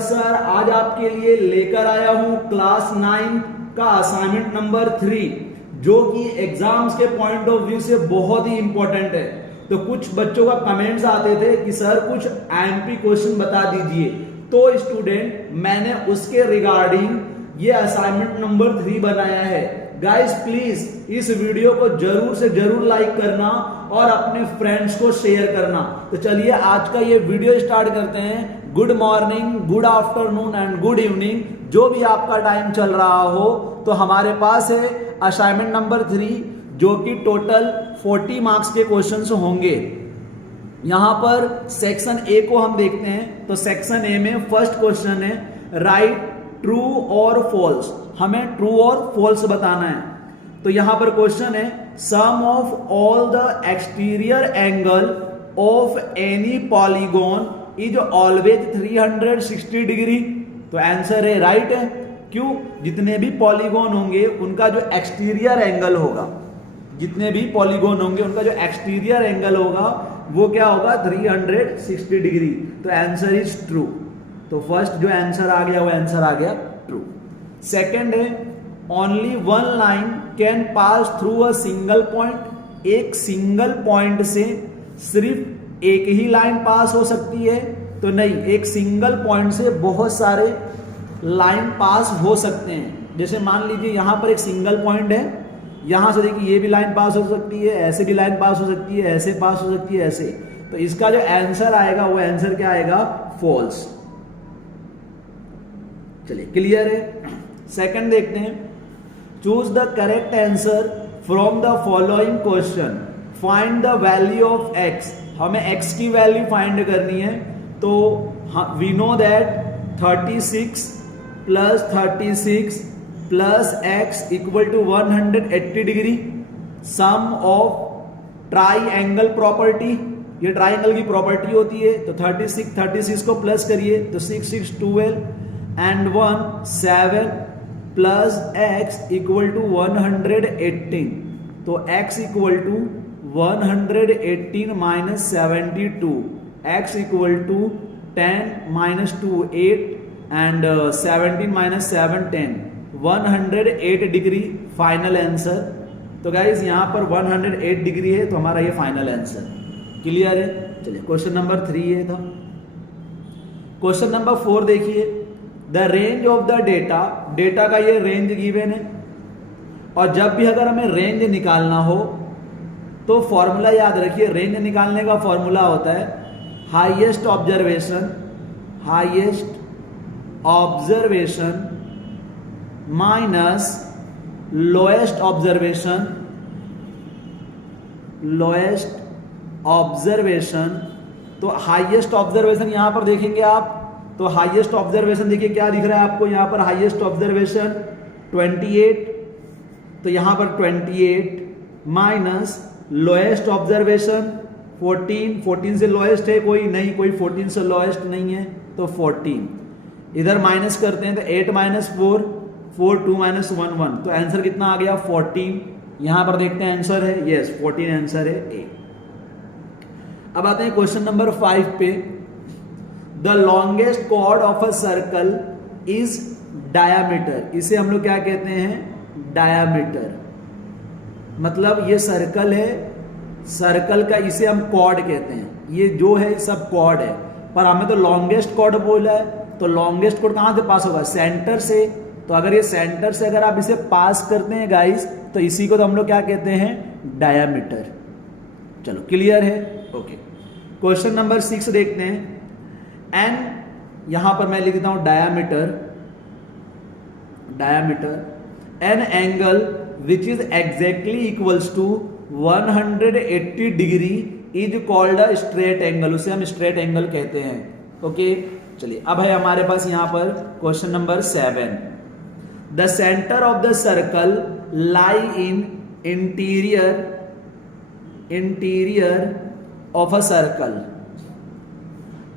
Sir आज आपके लिए लेकर आया हूं क्लास 9 का असाइनमेंट नंबर 3 जो कि एग्जाम्स के पॉइंट ऑफ व्यू से बहुत ही इंपॉर्टेंट है। तो कुछ बच्चों का कमेंट्स आते थे कि सर कुछ आईएमपी क्वेश्चन बता दीजिए, तो स्टूडेंट मैंने उसके रिगार्डिंग ये असाइनमेंट नंबर 3 बनाया है। गाइस प्लीज इस वीडियो को जरूर से जरूर लाइक करना और अपने फ्रेंड्स को शेयर करना। तो चलिए आज का ये वीडियो स्टार्ट करते हैं। Good morning, good afternoon and good evening, जो भी आपका टाइम चल रहा हो। तो हमारे पास है असाइनमेंट नंबर 3 जो कि टोटल 40 मार्क्स के क्वेश्चंस होंगे। यहां पर सेक्शन ए को हम देखते हैं। तो सेक्शन ए में फर्स्ट क्वेश्चन है राइट ट्रू और फॉल्स। हमें ट्रू और फॉल्स बताना है। तो यहां पर क्वेश्चन है sum of all the exterior angle of any polygon is always 360 degree. तो आंसर है राइट है। क्यों? जितने भी पॉलीगॉन होंगे उनका जो एक्सटीरियर एंगल होगा, जितने भी पॉलीगॉन होंगे उनका जो एक्सटीरियर एंगल होगा वो क्या होगा 360 डिग्री। तो आंसर इज ट्रू। तो फर्स्ट जो आंसर आ गया वो आंसर आ गया ट्रू। सेकंड है only one line can pass through a single point. एक सिंगल पॉइंट से सिर्फ एक ही लाइन पास हो सकती है। तो नहीं, एक सिंगल पॉइंट से बहुत सारे लाइन पास हो सकते हैं। जैसे मान लीजिए यहां पर एक सिंगल पॉइंट है, यहां से देखिए ये भी लाइन पास हो सकती है, ऐसे भी लाइन पास हो सकती है, ऐसे पास हो सकती है, ऐसे। तो इसका जो आंसर आएगा वो आंसर क्या आएगा फॉल्स। चलिए क्लियर है। सेकंड देखते हैं choose the correct answer from the following question find the value of X. हमें एक्स की वैल्यू फाइंड करनी है। तो वी नो दैट 36 प्लस 36 प्लस X equal to 180 degree. Sum of triangle property, ये ट्राइंगल की प्रॉपर्टी होती है। तो 36 को प्लस करिए तो 6 6 12 and 1 7 plus X equal to 118। तो X equal to 118 minus 72, X equal to 10 minus 2 8 and 17 minus 7 10, 108 degree final answer. तो गाइज यहां पर 108 डिग्री है तो हमारा ये फाइनल आंसर। क्लियर है। चलिए क्वेश्चन नंबर 3 ये था। क्वेश्चन नंबर 4 देखिए the range of the data. Data का ये रेंज गिवन है और जब भी अगर हमें रेंज निकालना हो तो फॉर्मूला याद रखिए। रेंज निकालने का फॉर्मूला होता है highest observation minus lowest observation. तो हाईएस्ट ऑब्जर्वेशन यहां पर देखेंगे आप, तो हाईएस्ट ऑब्जर्वेशन देखिए क्या दिख रहा है आपको यहां पर। हाईएस्ट ऑब्जर्वेशन 28, तो यहां पर 28 माइनस लोएस्ट ऑब्जर्वेशन 14 से लोएस्ट है कोई नहीं, कोई 14 से लोएस्ट नहीं है तो 14। इधर माइनस करते हैं तो 8 माइनस 4 2 माइनस 1 1। तो आंसर कितना आ गया 14। यहां पर देखते हैं आंसर है यस 14 आंसर है ए। अब आते हैं क्वेश्चन नंबर 5 पे। The longest chord of a circle is diameter. इसे हम लोग क्या कहते हैं डायामीटर। मतलब ये सर्कल है, सर्कल का इसे हम कॉर्ड कहते हैं। ये जो है सब कॉर्ड है, पर हमें तो लॉन्गेस्ट कॉर्ड बोला है। तो लॉन्गेस्ट कॉर्ड कहां से पास होगा सेंटर से। तो अगर ये सेंटर से अगर आप इसे पास करते हैं गाइस तो इसी को तो हम लोग क्या कहते हैं डायामीटर। चलो क्लियर है। ओके क्वेश्चन नंबर 6 देखते हैं। एन यहां पर मैं लिखता हूं diameter an angle which is exactly equals to 180 degree is called a straight angle. उसे हम स्ट्रेट एंगल कहते हैं। ओके चलिए अब है हमारे पास यहां पर question number 7। The centre of the circle lie in interior of a circle.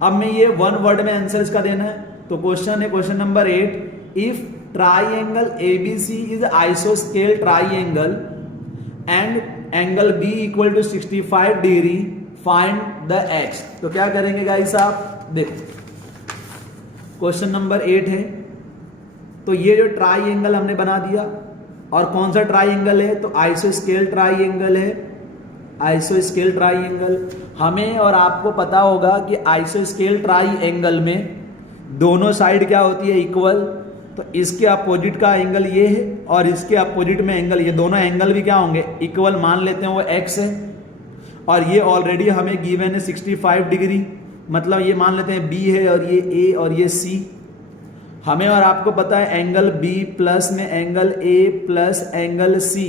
अब मैं ये वन वर्ड में आंसर इसका देना है। तो क्वेश्चन है question number 8 if triangle ABC is आइसोस्केल triangle and angle B equal to 65 degree find the x. तो क्या करेंगे गाइस आप देखो क्वेश्चन नंबर 8 है। तो ये जो ट्राइंगल हमने बना दिया, और कौन सा ट्राइंगल है, तो आइसोस्केल ट्राइंगल है, आइसोस्केल ट्राइंगल। हमें और आपको पता होगा कि आइसोस्केल ट्राइंगल में दोनों साइड क्या होती है, इक्वल। तो इसके अपोजिट का एंगल ये है और इसके अपोजिट में एंगल, ये दोनों एंगल भी क्या होंगे, इक्वल। मान लेते हैं वो x है, और ये ऑलरेडी हमें गिवन है 65 डिग्री, मतलब ये मान लेते हैं b है, और ये a और ये c। हमें और आपको पता है एंगल b प्लस में angle a plus angle c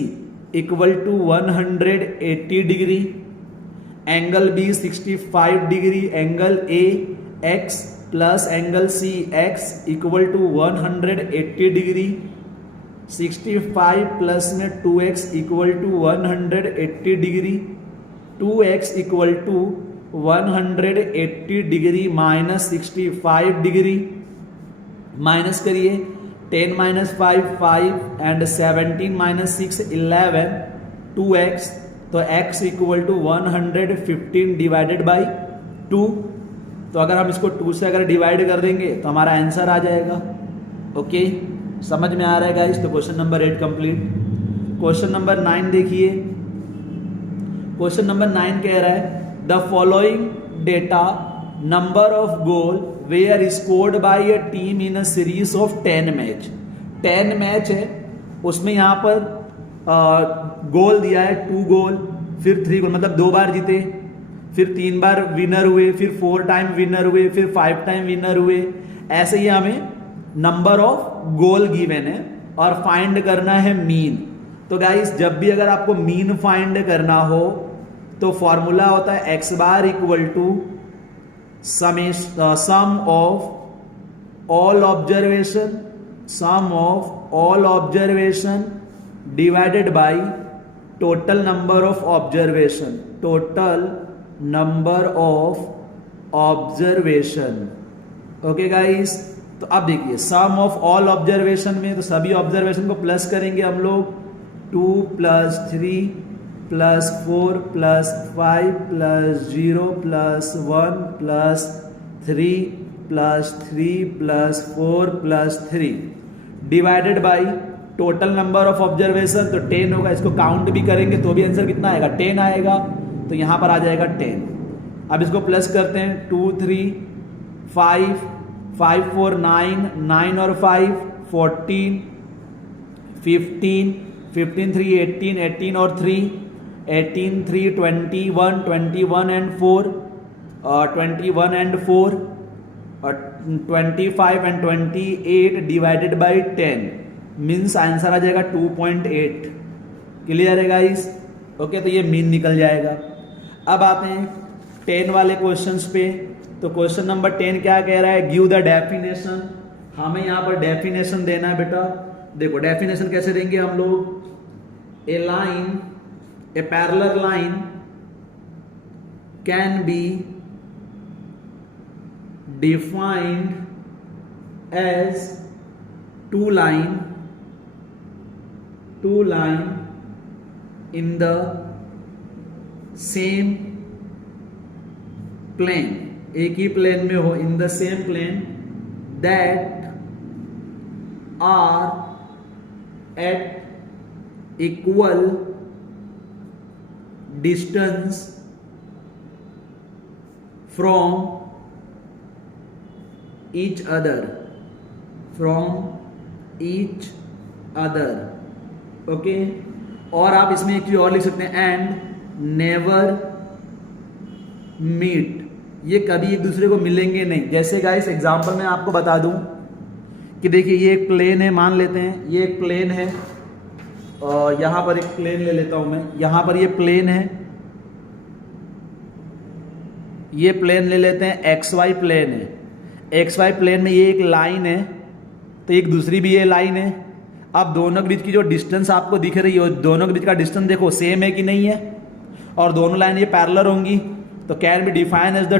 equal to 180 degree. Angle b 65 degree, angle a x plus angle c x equal to 180 degree. 65 plus में 2x equal to 180 degree. 2x equal to 180 degree minus 65 degree. Minus करिए, 10 minus 5 5 and 17 minus 6 11, 2x। तो x equal to 115 divided by 2। तो अगर हम इसको 2 से अगर divide कर देंगे तो हमारा आंसर आ जाएगा। ओके, समझ में आ रहा है गाइस। तो question number 8 complete. Question number 9 देखिए। क्वेश्चन नंबर 9 कह रहा है the following data number of goal were scored by a team in a series of 10 match. 10 match है, उसमें यहाँ पर गोल दिया है 2 गोल, फिर 3 गोल, मतलब 2 बार जीते, फिर 3 बार विनर हुए, फिर 4 टाइम विनर हुए, फिर 5 टाइम विनर हुए। ऐसे ही हमें नंबर ऑफ गोल गिवन है और फाइंड करना है मीन। तो गाइस जब भी अगर आपको मीन फाइंड करना हो तो फॉर्मूला होता है x bar equal to sum of all observation, sum of all observation divided by total number of observation, total number of observation. Okay guys, तो अब देखिए सम ऑफ ऑल ऑब्जर्वेशन में तो सभी ऑब्जर्वेशन को प्लस करेंगे हम लोग। 2 plus 3 plus 4 plus 5 plus 0 plus 1 plus 3 plus 3 plus 4 plus 3 divided by total number of observation. तो 10 होगा, इसको काउंट भी करेंगे तो भी आंसर कितना आएगा, 10 आएगा। तो यहां पर आ जाएगा 10। अब इसको प्लस करते हैं, 2 3 5 5 4 9 9 और 5 14 15 15 3 18 18 और 3 18 3 21 21 and 4 21 and 4 25 and 28 divided by 10 means answer आ जाएगा 2.8। क्लियर है गाइस? ओके, तो ये मीन निकल जाएगा। अब आते हैं 10 वाले क्वेश्चंस पे। तो क्वेश्चन नंबर 10 क्या कह रहा है, गिव द डेफिनेशन। हमें यहां पर डेफिनेशन देना है बेटा। देखो डेफिनेशन कैसे देंगे हम लोग, a line, a parallel line can be defined as two line in the same plane, एक ही प्लेन में हो, in the same plane that are at equal distance from each other, okay. और आप इसमें एक चीज और लिख सकते हैं, एंड नेवर मीट, ये कभी एक दूसरे को मिलेंगे नहीं। जैसे गाइस एग्जांपल मैं आपको बता दूं कि देखिए ये एक प्लेन है, मान लेते हैं ये एक प्लेन है, और यहां पर एक प्लेन ले लेता हूं मैं, यहां पर ये प्लेन है, ये प्लेन ले लेते हैं, एक्स वाई प्लेन है। एक्स वाई प्लेन में ये एक लाइन है, तो एक दूसरी भी ये लाइन है। अब दोनों के बीच की जो डिस्टेंस आपको दिख रही है, दोनों के बीच का डिस्टेंस देखो सेम है कि नहीं है, और दोनों लाइन ये पैरेलल होंगी, तो can be defined as the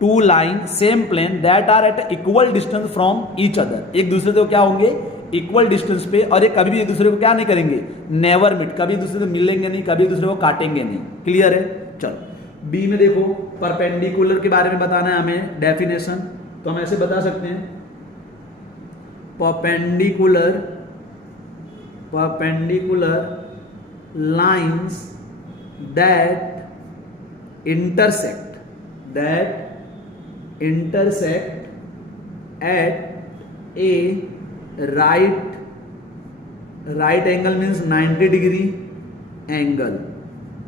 two line same plane that are at equal distance from each other. एक दूसरे को क्या होंगे, इक्वल डिस्टेंस पे, और ये कभी भी एक दूसरे को क्या नहीं करेंगे, नेवर मीट, कभी एक दूसरे को मिलेंगे नहीं, कभी एक दूसरे को काटेंगे नहीं। क्लियर है? चलो बी में देखो परपेंडिकुलर के बारे में बताना है हमें डेफिनेशन। तो हम ऐसे बता सकते हैं perpendicular lines that intersect at a right angle means 90 degree angle,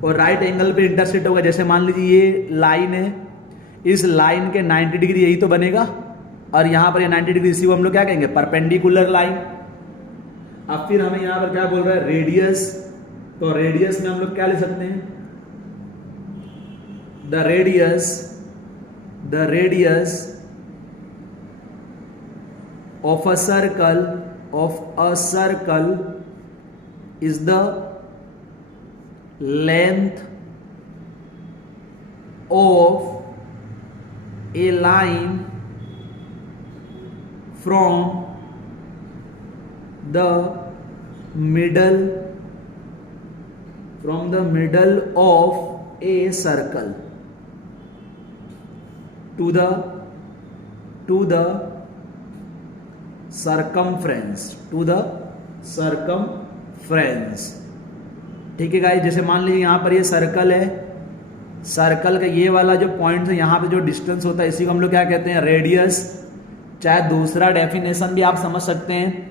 और राइट एंगल पे इंटरसेक्ट होगा। जैसे मान लीजिए ये लाइन है, इस लाइन के 90 डिग्री यही तो बनेगा, और यहां पर ये 90 डिग्री, इसी को हम लोग क्या कहेंगे परपेंडिकुलर लाइन। अब फिर हमें यहां पर क्या बोल रहा है रेडियस, तो रेडियस में हम लोग क्या ले सकते हैं the radius of a circle is the length of a line from the middle of a circle to the circumference, ठीक है गाइस। जैसे मान लीजिए यहां पर ये सर्कल है, सर्कल का ये वाला जो पॉइंट है, यहां पे जो डिस्टेंस होता है इसी को हम लोग क्या कहते हैं रेडियस। चाहे दूसरा डेफिनेशन भी आप समझ सकते हैं,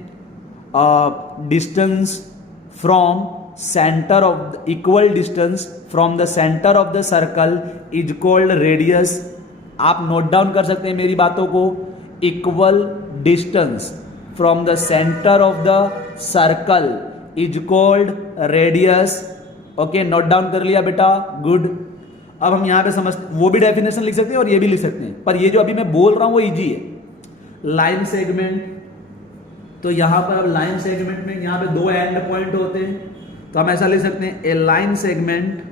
distance from centre of equal distance from the centre of the circle is called radius. आप नोट डाउन कर सकते हैं मेरी बातों को, equal distance from the centre of the circle is called radius. Okay, note down कर लिया बेटा, गुड। अब हम यहां पे समझ, वो भी डेफिनेशन लिख सकते हैं और ये भी लिख सकते हैं, पर ये जो अभी मैं बोल रहा हूं वो इजी है। लाइन सेगमेंट, तो यहां पर अब लाइन सेगमेंट में यहां पे दो एंड पॉइंट होते हैं, तो हम ऐसा लिख सकते हैं a line segment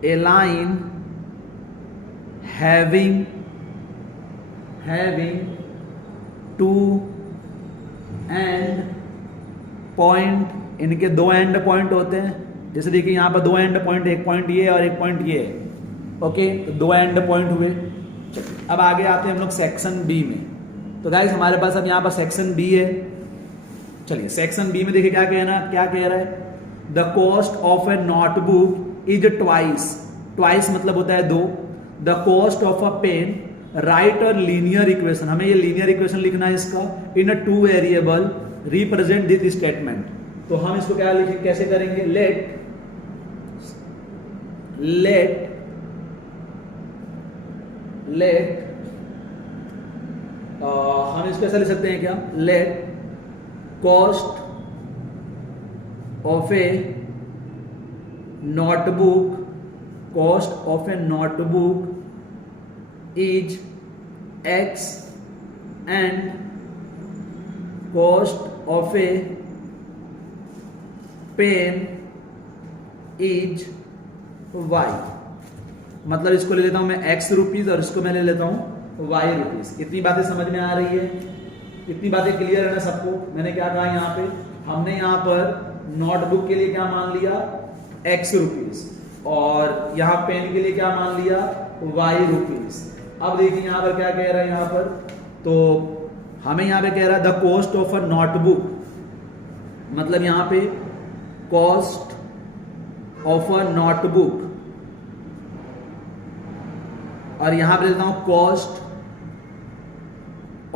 a line having two end point, इनके दो एंड पॉइंट होते हैं। जैसे देखिए यहां पर दो एंड पॉइंट, एक पॉइंट ये और एक पॉइंट ये है। ओके, तो दो एंड पॉइंट हुए। अब आगे आते हैं हम लोग सेक्शन बी में। तो गाइस हमारे पास अब यहां पर सेक्शन बी है। चलिए सेक्शन बी में देखिए क्या कह रहा है, the cost of a notebook is twice मतलब होता है दो। The cost of a pen, right और लीनियर इक्वेशन, हमें ये लीनियर इक्वेशन लिखना है इसका, in a two variable represent this statement. तो हम इसको क्या लिखें, कैसे करेंगे, लेट हम इसको ऐसा लिख सकते हैं क्या, let cost of A notebook is X and cost of a pen is Y। मतलब इसको ले लेता हूं मैं X रुपीज और इसको मैं ले लेता हूं Y रुपीज। इतनी बातें समझ में आ रही है, इतनी बातें क्लियर है ना सबको। मैंने क्या कहा, यहाँ पे हमने यहाँ पर नोटबुक के लिए क्या मान लिया X रुपीज, और यहां पेन के लिए क्या मान लिया Y रुपीज। अब देखिए यहां पर क्या कह रहा है, यहां पर तो हमें यहां पे कह रहा है the cost of a notebook, मतलब यहां पे कॉस्ट ऑफ अ नोटबुक, और यहां पे लेता हूं कॉस्ट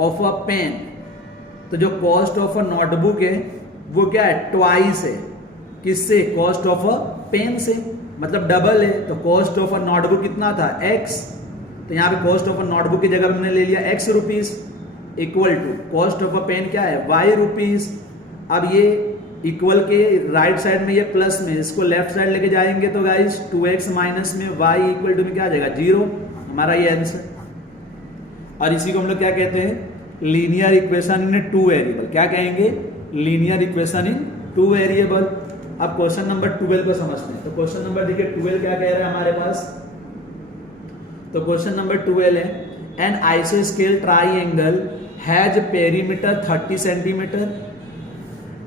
ऑफ अ पेन। तो जो कॉस्ट ऑफ अ नोटबुक है वो क्या है, ट्वाइस है, किससे, कॉस्ट ऑफ अ पेन से, मतलब डबल है। तो कॉस्ट ऑफ अ नोटबुक कितना था, X, तो यहां पे कॉस्ट ऑफ अ नोटबुक की जगह हमने ले लिया X rupees equal to cost of a pen क्या है Y रुपीज। अब ये इक्वल के राइट साइड में ये प्लस में, इसको लेफ्ट साइड लेके जाएंगे तो गाइस 2x माइनस में y इक्वल टू में क्या आ जाएगा 0, हमारा ये आंसर। और इसी को हम लोग क्या कहते हैं, linear equation in two variable. क्या कहेंगे, linear equation in two variable. अब क्वेश्चन नंबर 12 को समझते हैं। तो क्वेश्चन नंबर देखिए 12 क्या कह रहा है हमारे पास, तो क्वेश्चन नंबर 12 है एन आइसोस्केल triangle has perimeter 30 centimeter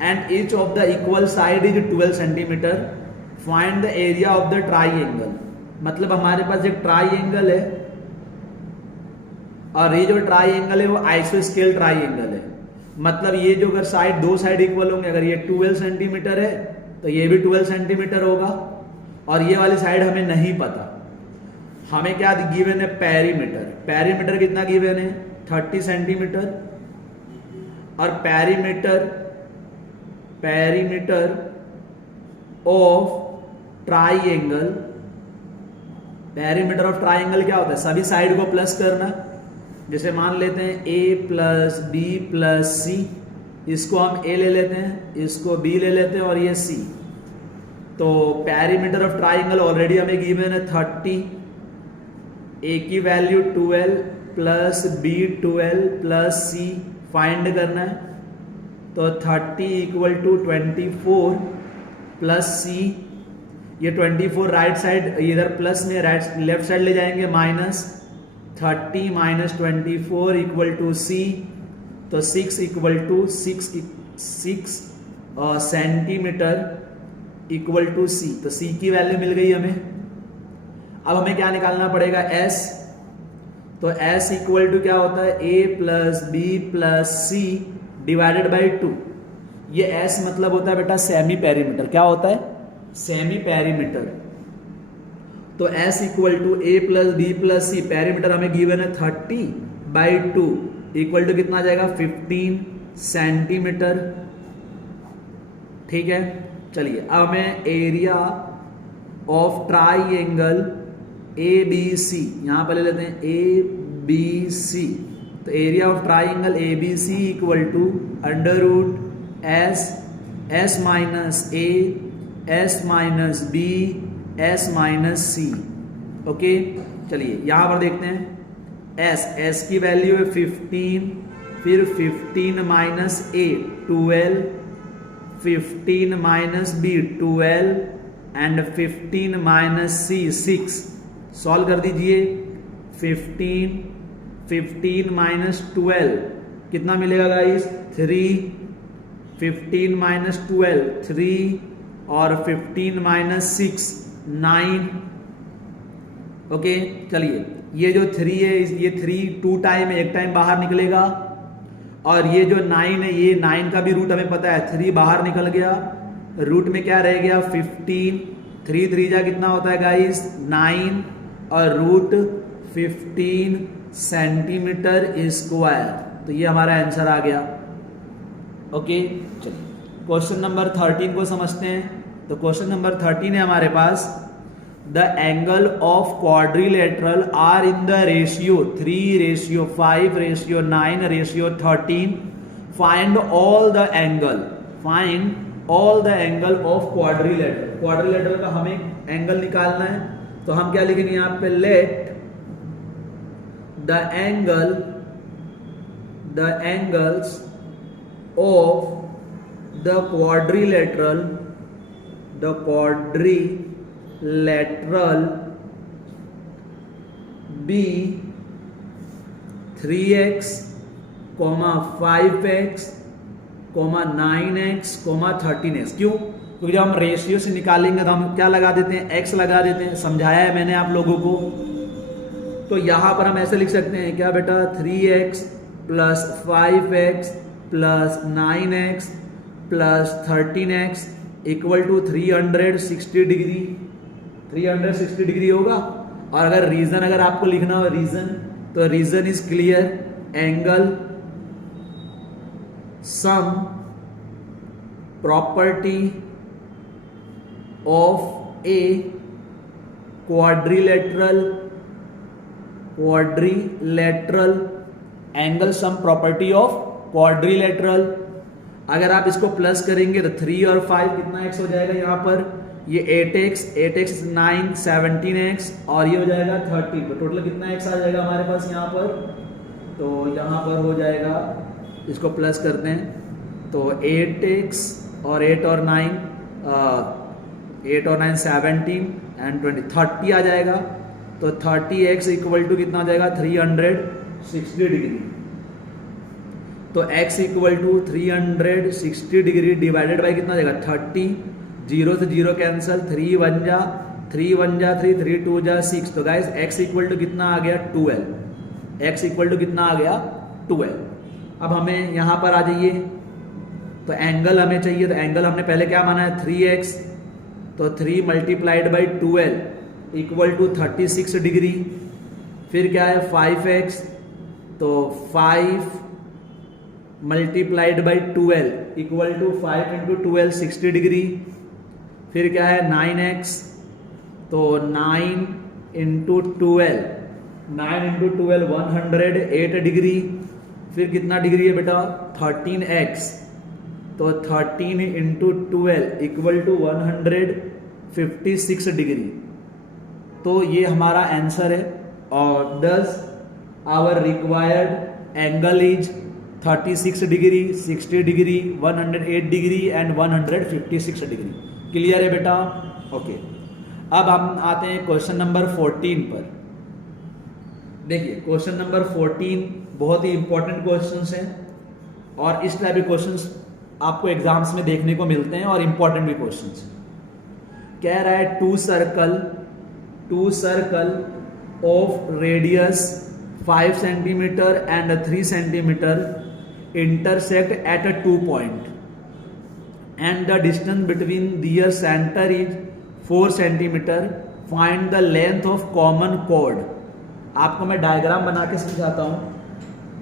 and each of the equal side is 12 centimeter. Find the area of the triangle. मतलब हमारे पास एक ट्राइंगल है और ये जो ट्राइंगल है वो आइसोस्केल ट्राइंगल है। मतलब ये जो अगर साइड दो साइड इक्वल होंगे, अगर ये 12 सेंटीमीटर है तो ये भी 12 सेंटीमीटर होगा और ये वाली साइड हमें नहीं पता। हमें क्या गिवन है? पेरीमीटर। पेरीमीटर कितना गिवन है? 30 सेंटीमीटर। और perimeter of triangle, perimeter of triangle क्या होता है? सभी साइड को प्लस करना। जैसे मान लेते हैं a प्लस बी प्लस सी, इसको हम a ले लेते हैं, इसको b ले लेते हैं और ये c। तो पेरीमीटर ऑफ ट्राइंगल ऑलरेडी हमें गिवन है 30, a की value 12 plus b 12 plus c find करना है। तो 30 इक्वल टू 24 प्लस c, ये 24 राइट साइड इधर प्लस में, राइट लेफ्ट साइड ले जाएंगे minus, 30 minus 24 equal to c। तो 6 equal to 6 centimetre equal to c। तो c की वैल्यू मिल गई हमें। अब हमें क्या निकालना पड़ेगा? s। तो s इक्वल टू क्या होता है? a plus B plus C divided by 2। ये s मतलब होता है बेटा सेमी पेरीमीटर। क्या होता है? Semi perimeter. तो s equal to a plus B plus C, perimeter हमें गिवन है 30 बाई 2 इक्वल टू कितना आ जाएगा? 15 सेंटीमीटर। ठीक है, चलिए अब हमें एरिया ऑफ ट्राइंगल ABC यहां पर ले लेते हैं ABC। तो area of triangle ABC equal to under root S minus A, S minus B, S minus C। Okay, चलिए यहां पर देखते हैं S की वैल्यू है 15, फिर 15 minus A 12, 15 minus B 12 and 15 minus C 6। Solve कर दीजिए। 15 माइनस 12 कितना मिलेगा गाइस? 3। 15 माइनस 12 3 और 15 माइनस 6 9। ओके, चलिए ये जो 3 है, ये 3 2 टाइम है, एक टाइम बाहर निकलेगा। और ये जो 9 है, ये 9 का भी रूट हमें पता है, 3 बाहर निकल गया। रूट में क्या रह गया? 15। 3 3 जा कितना होता है गाइस? 9 और रूट 15 सेंटीमीटर स्क्वायर। तो ये हमारा आंसर आ गया। ओके, चलिए क्वेश्चन नंबर 13 को समझते हैं। तो क्वेश्चन नंबर 13 है हमारे पास, the angle of quadrilateral are in the ratio 3:5:9:13। Find all the angle of quadrilateral. Quadrilateral का हमें एंगल निकालना है। तो हम क्या लिखेंगे यहां पे? Let the angles of the quadrilateral be 3x, 5x, 9x, 13x। क्यों? क्योंकि जब हम रेशियो से निकालेंगे तो हम क्या लगा देते हैं? x लगा देते हैं। समझाया है मैंने आप लोगों को। तो यहां पर हम ऐसे लिख सकते हैं क्या बेटा? 3x plus 5x plus 9x plus 13x equal to 360 degree. 360 degree होगा। और अगर रीजन अगर आपको लिखना हो रीजन, तो reason is clear. Angle sum property of a quadrilateral angle sum property of quadrilateral. अगर आप इसको प्लस करेंगे तो 3 और 5 कितना x हो जाएगा? यहां पर ये 8x 9 17x और ये हो जाएगा 13। तो टोटल कितना x आ जाएगा हमारे पास यहां पर? तो यहां पर हो जाएगा, इसको प्लस करते हैं तो 8x और 8 और 9 17 एंड 20 30 आ जाएगा। तो 30x इक्वल टू कितना आ जाएगा? 360 डिग्री। तो x equal to 360 degree divided by कितना आ जाएगा? 30। 0 से 0 कैंसल, 3 1 जा 3 1 जा 3, 3 2 जा 6। तो गाइस x इक्वल टू कितना आ गया 12। x इक्वल टू कितना आ गया 12। अब हमें यहां पर आ जाइए, तो एंगल हमें चाहिए, तो एंगल हमने पहले क्या माना है 3x, तो 3 multiplied by 12 equal to 36 degree. फिर क्या है 5x, तो 5 multiplied by 12 equal to 5 into 12 60 degree. फिर क्या है 9x, तो 9 इंटू 12 108 डिग्री। फिर कितना डिग्री है बेटा 13x, तो 13 इंटू 12 इक्वल टू 156 डिग्री। तो ये हमारा आंसर है। और thus our required angle is 36 degree, 60 degree, 108 degree and 156 degree. Clear है बेटा? ओके। अब हम आते हैं क्वेश्चन नंबर 14 पर। देखिए क्वेश्चन नंबर 14 बहुत ही इंपॉर्टेंट क्वेश्चंस हैं, और इस टाइप के क्वेश्चंस आपको एग्जाम्स में देखने को मिलते हैं और इंपॉर्टेंट भी क्वेश्चंस। कह रहा है two circle of radius 5 centimetre and 3 centimetre intersect at a 2 point and the distance between their center is 4 centimeter. Find the length of common chord. आपको मैं डायग्राम बना के समझाता हूं।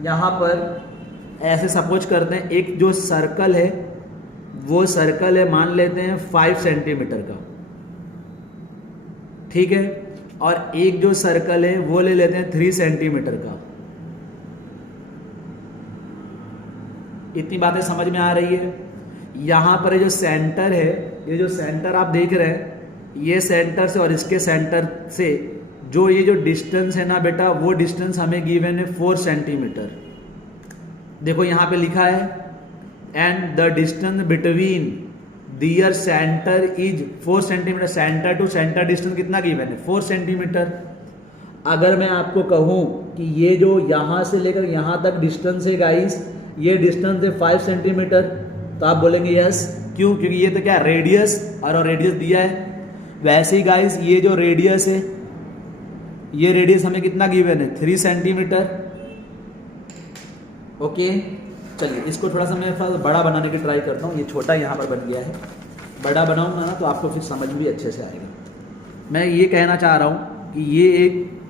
यहां पर ऐसे सपोज करते हैं, एक जो सर्कल है वो सर्कल है मान लेते हैं 5 सेंटीमीटर का, ठीक है, और एक जो सर्कल है वो ले लेते हैं 3 सेंटीमीटर का। इतनी बातें समझ में आ रही है? यहां पर जो सेंटर है, ये जो सेंटर आप देख रहे हैं, ये सेंटर से और इसके सेंटर से जो ये जो डिस्टेंस है ना बेटा, वो डिस्टेंस हमें गिवन है 4 सेंटीमीटर। देखो यहां पे लिखा है and the distance between their centre is 4 centimetre. Centre to centre distance कितना गिवन है 4 सेंटीमीटर। अगर मैं आपको कहूं कि ये जो यहां से लेकर यहां तक डिस्टेंस है गाइस, ये डिस्टेंस है 5 सेंटीमीटर, तो आप बोलेंगे यस। क्यों? क्योंकि ये तो क्या रेडियस, और रेडियस दिया है। वैसे ही गाइस ये जो रेडियस है, ये रेडियस हमें कितना गिवन है 3 सेंटीमीटर। ओके, चलिए इसको थोड़ा सा मैं बड़ा बनाने की ट्राई करता हूँ। ये छोटा यहाँ पर बन गया है, बड़ा बनाऊंगा ना तो आपको फिर समझ भी अच्छे से आएगा। मैं ये कहना चाह रहा हूँ कि ये एक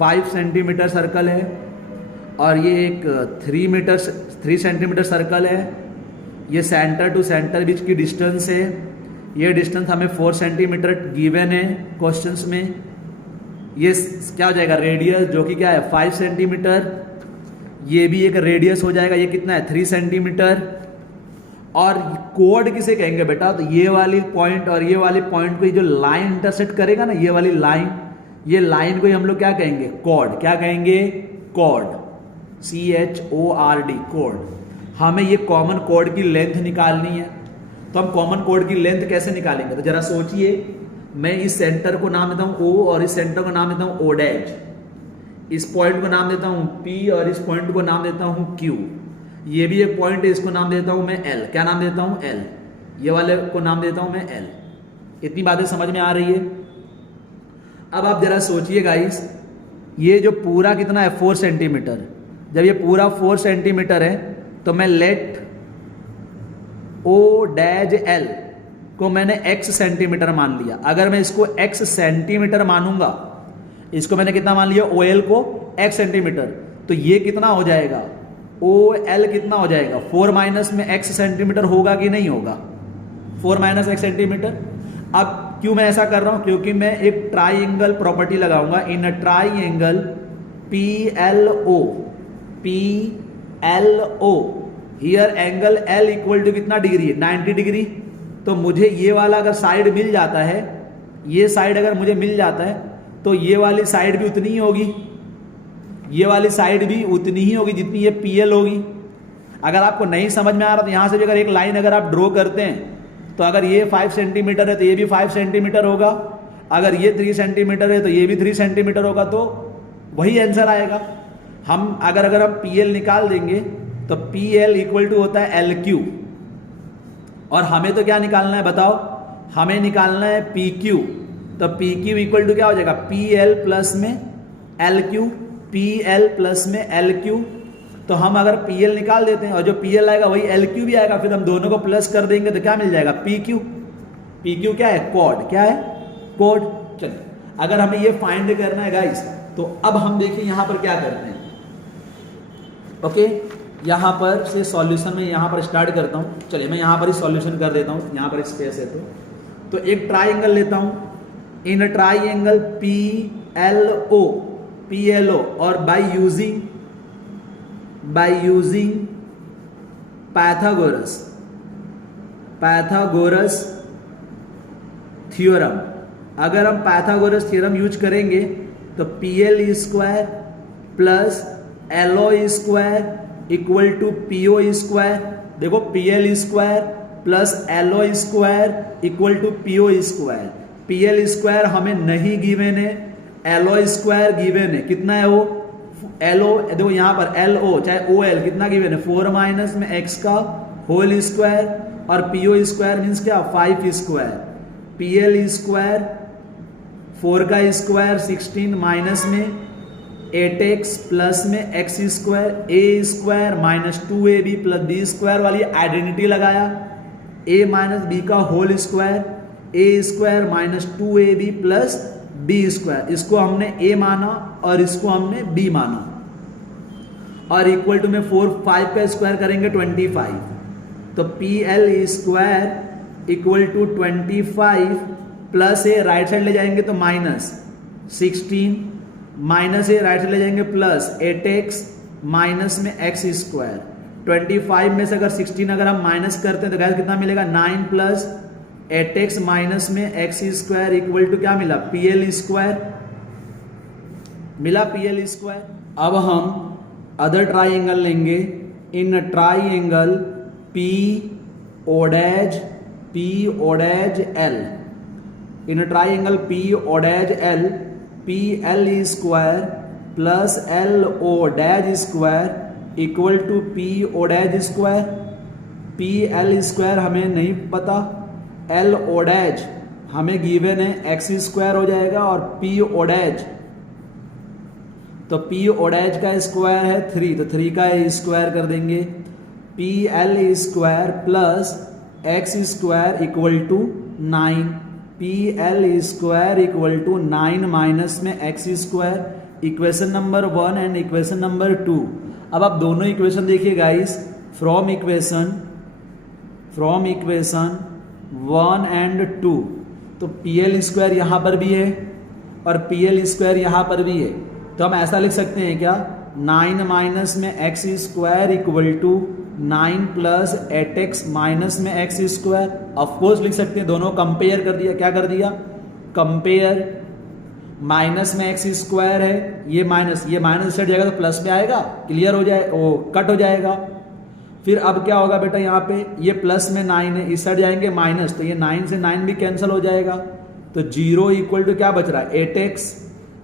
5 सेंटीमीटर सर्कल है और ये एक 3 सेंटीमीटर सर्कल है। ये सेंटर टू सेंटर बीच की डिस्टेंस है। ये डिस्टेंस हमें 4 सेंटीमीटर गिवन है क्वेश्चंस में। ये क्या हो जाएगा रेडियस, जो कि क्या है 5 सेंटीमीटर। ये भी एक रेडियस हो जाएगा, ये कितना है 3 सेंटीमीटर। और कोड किसे कहेंगे बेटा? तो ये वाली पॉइंट और ये वाली पॉइंट को जो लाइन इंटरसेक्ट करेगा ना, ये वाली लाइन, ये लाइन को हम लोग क्या कहेंगे कॉर्ड। क्या कहेंगे? Cord, CHORD, cord. हमें ये कॉमन कॉर्ड की लेंथ निकालनी है। तो हम कॉमन कॉर्ड की लेंथ कैसे निकालेंगे? तो जरा सोचिए, मैं इस सेंटर को नाम देता हूं O और इस सेंटर को नाम देता हूं O', इस पॉइंट को नाम देता हूं P और इस पॉइंट को नाम देता हूं Q। ये भी एक पॉइंट है, इसको नाम देता हूं मैं L। क्या नाम देता हूं? L। ये वाले को नाम देता हूं मैं L। इतनी बातें समझ में आ रही है? अब आप जरा सोचिए गाइस, ये जो पूरा कितना है 4 सेंटीमीटर। जब ये पूरा 4 सेंटीमीटर है तो मैं लेट O'(L) को मैंने x सेंटीमीटर मान लिया। अगर मैं इसको x सेंटीमीटर मानूंगा, इसको मैंने कितना मान लिया OL को x सेंटीमीटर, तो ये कितना हो जाएगा OL कितना हो जाएगा 4 माइनस में x सेंटीमीटर होगा कि नहीं होगा? 4 माइनस x सेंटीमीटर। अब क्यों मैं ऐसा कर रहा हूं? क्योंकि मैं एक ट्राइंगल प्रॉपर्टी लगाऊंगा। In a triangle PLO here angle L equal to कितना डिग्री है 90 डिग्री। तो मुझे ये वाला अगर साइड मिल जाता है, ये साइड अगर मुझे मिल जाता है, तो ये वाली साइड भी उतनी ही होगी, ये वाली साइड भी उतनी ही होगी जितनी ये PL होगी। अगर आपको नहीं समझ में आ रहा तो यहां से भी अगर एक लाइन अगर आप ड्रॉ करते हैं, तो अगर ये 5 सेंटीमीटर है तो ये भी 5 सेंटीमीटर होगा, अगर ये 3 सेंटीमीटर है तो ये भी 3 सेंटीमीटर होगा, तो वही आंसर आएगा। हम अगर हम PL निकाल देंगे तो PL इक्वल टू होता है LQ, और हमें तो क्या निकालना है बताओ? हमें निकालना है PQ। तो पी क्यू इक्वल टू क्या हो जाएगा, पी एल प्लस में L Q, P L plus में एल क्यू। तो हम अगर पी एल निकाल देते हैं और जो पी एल आएगा वही एल क्यू भी आएगा, फिर हम दोनों को प्लस कर देंगे तो क्या मिल जाएगा, पी क्यू। पी क्यू क्या है, कॉड, क्या है, कोड। चलिए अगर हमें ये फाइंड करना है गाइस, तो अब हम देखिए यहां पर क्या करते हैं। ओके, यहां पर से सॉल्यूशन में यहां पर स्टार्ट करता हूं। चलिए मैं यहां पर ही सॉल्यूशन कर देता हूं, यहां पर स्पेस है तो एक ट्राइंगल लेता हूं। In triangle P L O और बाय यूजिंग पाइथागोरस थ्योरम, अगर हम पाइथागोरस थ्योरम यूज करेंगे तो P L square plus L O square equal to P O square. देखो P L square plus L O square equal to P O square. P L square हमें नहीं given है, L O square given है। कितना है वो, L O, देखो यहां पर एल ओ चाहे ओ एल कितना गिवन है, 4 माइनस में एक्स का होल स्क्वायर, और पी ओ स्क्वायर मीन्स क्या, 5 स्क्वायर। पी एल स्क्वायर 4 का स्क्वायर 16 माइनस में 8x प्लस में x square, a square minus 2ab plus b square वाली आइडेंटिटी लगाया, a माइनस बी का whole square, a square minus 2ab plus b square. इसको हमने a माना और इसको हमने b माना, और इक्वल टू में 5 का स्क्वायर करेंगे 25। तो P L square equal to 25 plus A right side ले जाएंगे तो minus 16, minus A right side ले जाएंगे प्लस 8x माइनस में एक्स स्क्वायर। 25 में से अगर 16 अगर हम माइनस करते हैं तो गाइस कितना मिलेगा, 9 प्लस 8x माइनस में एक्स स्क्वायर इक्वल टू क्या मिला, पी एल स्क्वायर मिला, पी एल स्क्वायर। अब हम अदर ट्राइंगल लेंगे। In triangle P O dash L, in triangle P O dash L, P L square plus L O dash square equal to P O dash square. P L square हमें नहीं पता, L O डैज हमें given है, x square हो जाएगा, और P O डैज, तो P O डैज का स्क्वायर है 3, तो 3 का स्क्वायर कर देंगे। P L square plus x square equal to 9, P L square equal to 9 minus में x square, equation number 1 and equation number 2। अब आप दोनों इक्वेशन देखिए गाइस, फ्रॉम इक्वेशन 1 एंड 2, तो पी एल स्क्वायर यहां पर भी है और पी एल स्क्वायर यहां पर भी है। तो हम ऐसा लिख सकते हैं क्या, 9 माइनस में x square equal to 9 plus 8x minus में एक्स स्क्वायर। ऑफकोर्स लिख सकते हैं, दोनों कंपेयर कर दिया, क्या कर दिया, कंपेयर। माइनस में एक्स स्क्वायर है, ये माइनस इस साइड जाएगा तो प्लस में आएगा, क्लियर हो जाए, वो कट हो जाएगा। फिर अब क्या होगा बेटा, यहाँ पे ये प्लस में 9 है, इस साइड जाएंगे माइनस, तो ये 9 से 9 भी कैंसिल हो जाएगा, तो 0 इक्वल टू क्या बच रहा है, 8x।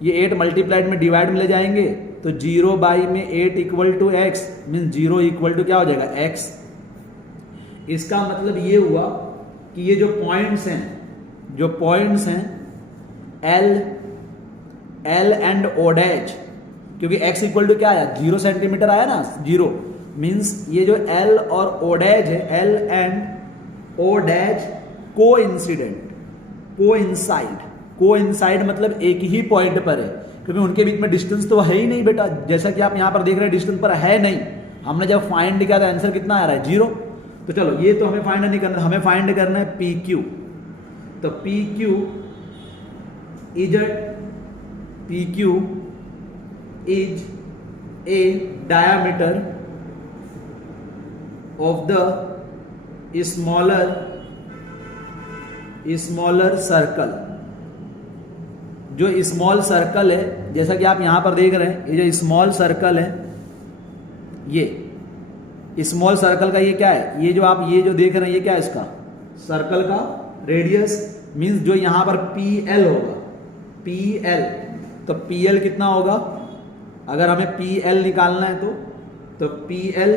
ये 8 मल्टीप्लाइड में डिवाइड में ले जाएंगे तो 0 बाई में 8 equal to X, mean 0 equal to क्या हो जाएगा, x। इसका मतलब ये हुआ कि ये जो पॉइंट्स हैं L एंड O डैश, क्योंकि x इक्वल टू क्या आया, 0 सेंटीमीटर आया ना, 0 मीन्स ये जो L और O डैश है, L and O dash coincide मतलब एक ही पॉइंट पर है, क्योंकि उनके बीच में डिस्टेंस तो है ही नहीं बेटा, जैसा कि आप यहां पर देख रहे हैं डिस्टेंस पर है नहीं। हमने जब फाइंड किया था आंसर कितना आ रहा है, 0। तो चलो ये तो हमें फाइंड नहीं करना, हमें फाइंड करना है पी क्यू। तो P Q is a diameter of the smaller circle. जो स्मॉल सर्कल है, जैसा कि आप यहां पर देख रहे हैं, ये जो स्मॉल सर्कल है, ये स्मॉल सर्कल का ये क्या है, ये जो देख रहे हैं ये क्या है, इसका सर्कल का रेडियस, मींस जो यहां पर PL होगा, PL, तो PL कितना होगा, अगर हमें PL निकालना है तो PL।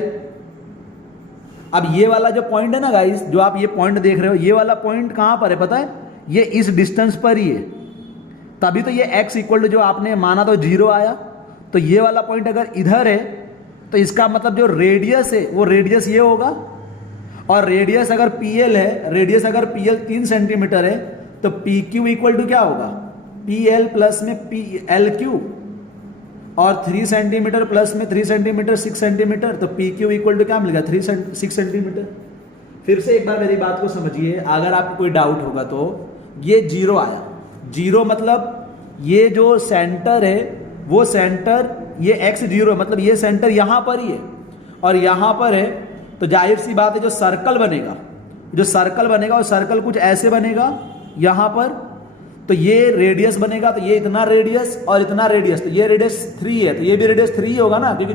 अब ये वाला जो पॉइंट है ना गाइस, जो आप ये पॉइंट देख रहे हो, ये वाला पॉइंट कहां पर है पता है, ये इस डिस्टेंस पर ही है, तभी तो ये x इक्वल टू जो आपने माना तो 0 आया। तो ये वाला पॉइंट अगर इधर है तो इसका मतलब जो रेडियस है वो रेडियस ये होगा, और रेडियस अगर PL है, रेडियस अगर PL 3 सेंटीमीटर है तो PQ इक्वल टू क्या होगा, PL प्लस में PLQ, और 3 सेंटीमीटर प्लस में 3 सेंटीमीटर 6 सेंटीमीटर, तो PQ इक्वल टू क्या मिलेगा 6 सेंटीमीटर। फिर से एक बार मेरी बात को समझिए, अगर आपको कोई डाउट होगा तो ये 0 आया, 0 मतलब ये जो सेंटर है वो सेंटर ये x0 है, मतलब ये सेंटर यहां पर ही है और यहां पर है, तो जाहिर सी बात है जो सर्कल बनेगा, जो सर्कल बनेगा वो सर्कल कुछ ऐसे बनेगा यहां पर, तो ये रेडियस बनेगा, तो ये इतना रेडियस और इतना रेडियस, तो ये रेडियस 3 है, तो ये भी रेडियस 3 ही होगा ना, क्योंकि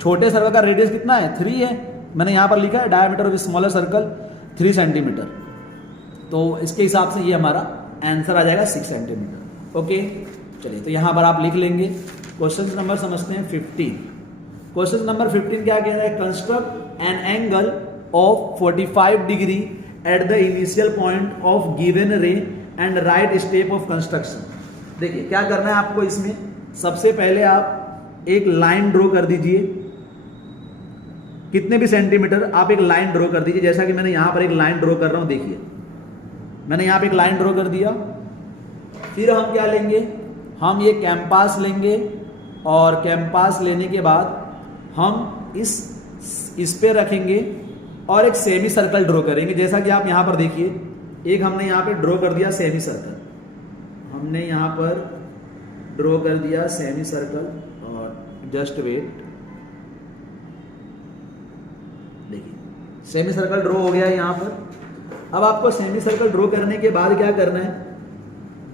छोटे सर्कल का रेडियस कितना है 3 है। मैंने यहां पर लिखा है diameter of smaller circle 3 centimetre, तो इसके हिसाब से ये हमारा आंसर आ जाएगा 6 सेंटीमीटर। ओके, चलिए तो यहां पर आप लिख लेंगे। क्वेश्चन नंबर समझते हैं 15। क्वेश्चन नंबर 15 क्या कह रहा है, construct an angle of 45 degree at the initial point of given ray and write step of construction. देखिए क्या करना है आपको इसमें, सबसे पहले आप एक लाइन ड्रॉ कर दीजिए, कितने भी सेंटीमीटर आप एक लाइन ड्रॉ कर दीजिए, जैसा कि मैंने यहां पर एक लाइन ड्रॉ कर रहा हूं। देखिए मैंने यहां पर एक लाइन ड्रॉ कर दिया, फिर हम क्या लेंगे, हम ये कैंपास लेंगे, और कैंपास लेने के बाद हम इस पे रखेंगे और एक सेमी सर्कल ड्रॉ करेंगे, जैसा कि आप यहां पर देखिए, एक हमने यहां पे ड्रॉ कर दिया सेमी सर्कल, हमने यहां पर ड्रॉ कर दिया सेमी सर्कल, और जस्ट वेट, देखिए सेमी सर्कल ड्रॉ हो गया यहां पर। अब आपको सेमी सर्कल ड्रॉ करने के बाद क्या करना है,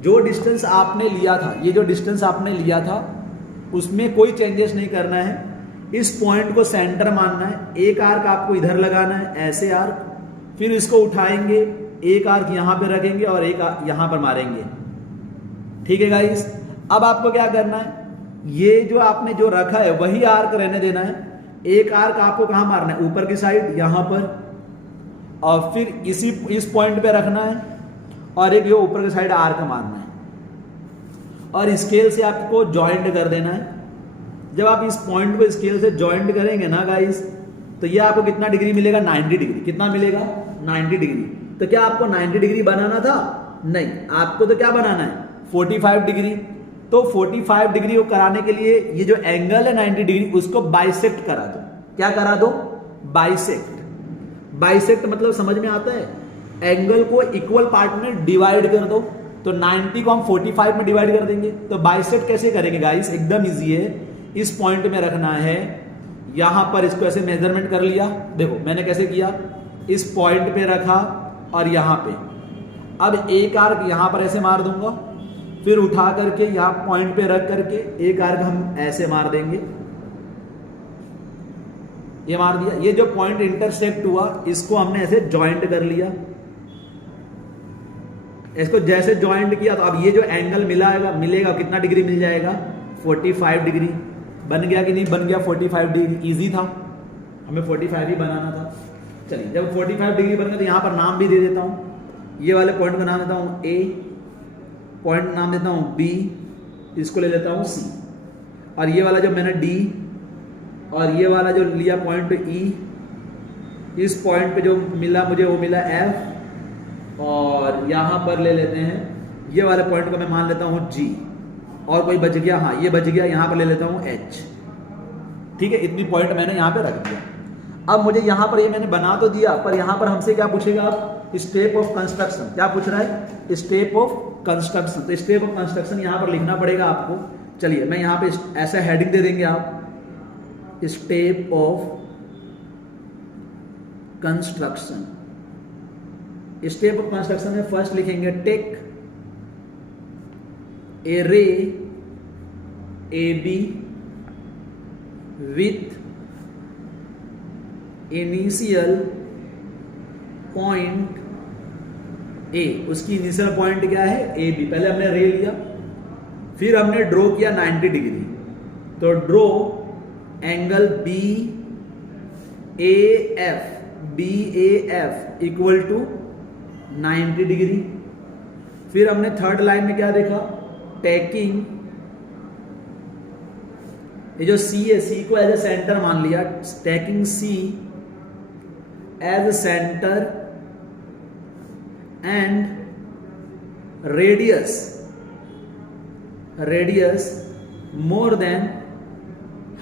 जो डिस्टेंस आपने लिया था, ये जो डिस्टेंस आपने लिया था उसमें कोई चेंजेस नहीं करना है, इस पॉइंट को सेंटर मानना है, एक आर्क आपको इधर लगाना है ऐसे आर्क, फिर इसको उठाएंगे, एक आर्क यहां पे रखेंगे और एक यहां पर मारेंगे। ठीक है गाइस, अब आपको क्या करना है, ये जो आपने जो रखा है वही आर्क रहने देना है, एक आर्क आपको कहां मारना है, ऊपर की साइड यहां पर, और फिर इस पॉइंट पे रखना है, और एक ये ऊपर की साइड आर्क मारना है, और स्केल से आपको जॉइंट कर देना है। जब आप इस पॉइंट को स्केल से जॉइंट करेंगे ना गाइस, तो ये आपको कितना डिग्री मिलेगा, 90 डिग्री। कितना मिलेगा, 90 डिग्री। तो क्या आपको 90 डिग्री बनाना था, नहीं, आपको तो क्या बनाना है 45 डिग्री। तो 45 डिग्री को कराने के लिए ये जो एंगल है 90 डिग्री उसको बाइसेक्ट करा दो। क्या करा दो, बाइसेक्ट। बाइसेक्ट मतलब समझ में आता है, एंगल को इक्वल पार्ट में डिवाइड कर दो। तो 90 को हम 45 में डिवाइड कर देंगे। तो बाइसेक्ट कैसे करेंगे गाइस, एकदम इजी है, इस पॉइंट में रखना है, यहां पर इसको ऐसे मेजरमेंट कर लिया, देखो मैंने कैसे किया, इस पॉइंट पे रखा और यहां पे, अब एक आर्क यहां पर ऐसे मार दूंगा, फिर उठा करके यहां पॉइंट पे रख करके एक आर्क हम ऐसे मार देंगे, ये मार दिया। ये जो पॉइंट इंटरसेक्ट हुआ इसको हमने ऐसे ज्वाइंट कर लिया, इसको जैसे ज्वाइंट किया तो अब ये जो एंगल मिलेगा कितना डिग्री मिल जाएगा, 45 डिग्री। बन गया कि नहीं बन गया 45 डिग्री, इजी था, हमें 45 ही बनाना था। चलिए जब 45 डिग्री बन गया तो यहां पर नाम भी दे देता हूं, ये वाले पॉइंट को नाम देता हूं ए, पॉइंट नाम देता हूं बी, इसको ले लेता हूं सी, और ये वाला जो मैंने डी, और ये वाला जो लिया पॉइंट ई, इस पॉइंट पे जो मिला मुझे वो मिला एफ, और यहां पर ले लेते हैं ये वाले पॉइंट को मैं मान लेता हूं जी, और कोई बच गया, हाँ ये बच गया, यहां पर ले लेता हूं एच। ठीक है, इतनी पॉइंट मैंने यहां पे रख दिया। अब मुझे यहां पर ये मैंने बना तो दिया, पर यहां पर हमसे क्या पूछेगा, आप स्टेप ऑफ कंस्ट्रक्शन, क्या पूछ रहा है, स्टेप ऑफ कंस्ट्रक्शन। तो स्टेप ऑफ कंस्ट्रक्शन यहां पर लिखना पड़ेगा आपको। चलिए मैं यहां पे ऐसा हेडिंग दे देंगे आप, step of construction. Step of construction में फर्स्ट लिखेंगे टेक ए रे AB with initial point A, उसकी इनिशियल पॉइंट क्या है AB। पहले हमने रे लिया, फिर हमने ड्रॉ किया 90 डिग्री, तो draw angle BAF equal to 90 degree. फिर हमने थर्ड लाइन में क्या देखा, टेकिंग, ये जो सी है, सी को एज ए सेंटर मान लिया, taking C as a centre and radius more than,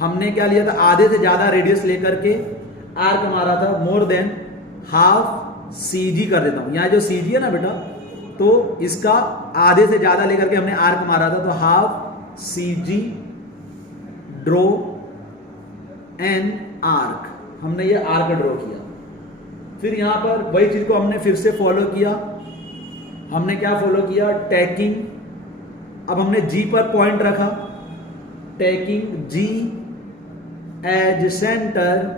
हमने क्या लिया था, आधे से ज्यादा रेडियस लेकर के आर्क मारा था, मोर देन हाफ सीजी कर देता हूं। यहां जो सीजी है ना बेटा, तो इसका आधे से ज्यादा लेकर के हमने आर्क मारा था, तो half CG draw an arc, हमने ये आर्क ड्रॉ किया। फिर यहां पर वही चीज को हमने फिर से फॉलो किया, हमने क्या फॉलो किया, टैकिंग, अब हमने जी पर पॉइंट रखा, taking G as centre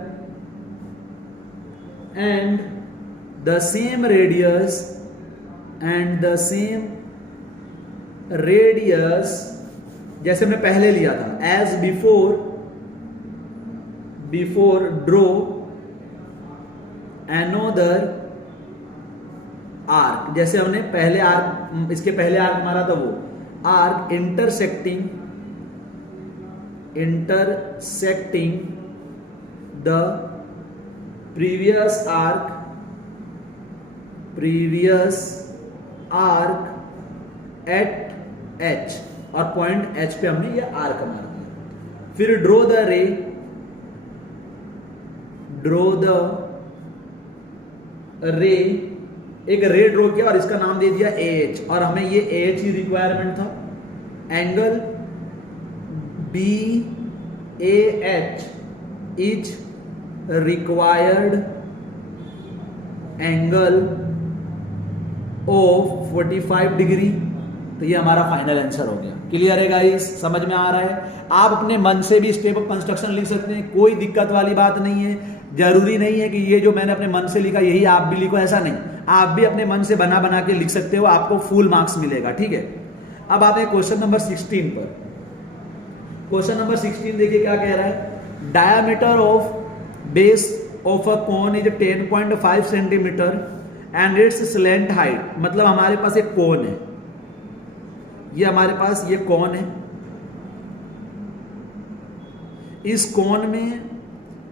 and the same radius जैसे हमने पहले लिया था, as before draw another arc, जैसे हमने पहले आर्क, इसके पहले आर्क मारा था, वो arc intersecting the previous arc eight H, और पॉइंट एच पे हमने ये आर्क मार दिया। फिर ड्रॉ द रे, एक रे ड्रॉ किया और इसका नाम दे दिया एच, और हमें ये एच ही रिक्वायरमेंट था। Angle B A H is required angle of 45 degree. तो ये हमारा फाइनल आंसर हो गया। क्लियर है गाइस, समझ में आ रहा है? आप अपने मन से भी स्टेप ऑफ कंस्ट्रक्शन लिख सकते हैं, कोई दिक्कत वाली बात नहीं है। जरूरी नहीं है कि ये जो मैंने अपने मन से लिखा यही आप भी लिखो, ऐसा नहीं। आप भी अपने मन से बना बना के लिख सकते हो, आपको फुल मार्क्स मिलेगा। ठीक है, अब आते हैं क्वेश्चन नंबर 16 पर। क्वेश्चन नंबर 16 देखिए क्या कह रहा है। Diameter of base of a cone is 10.5 centimetre and it's slant height, मतलब हमारे पास एक कोन है, ये हमारे पास ये कोन है। इस कोन में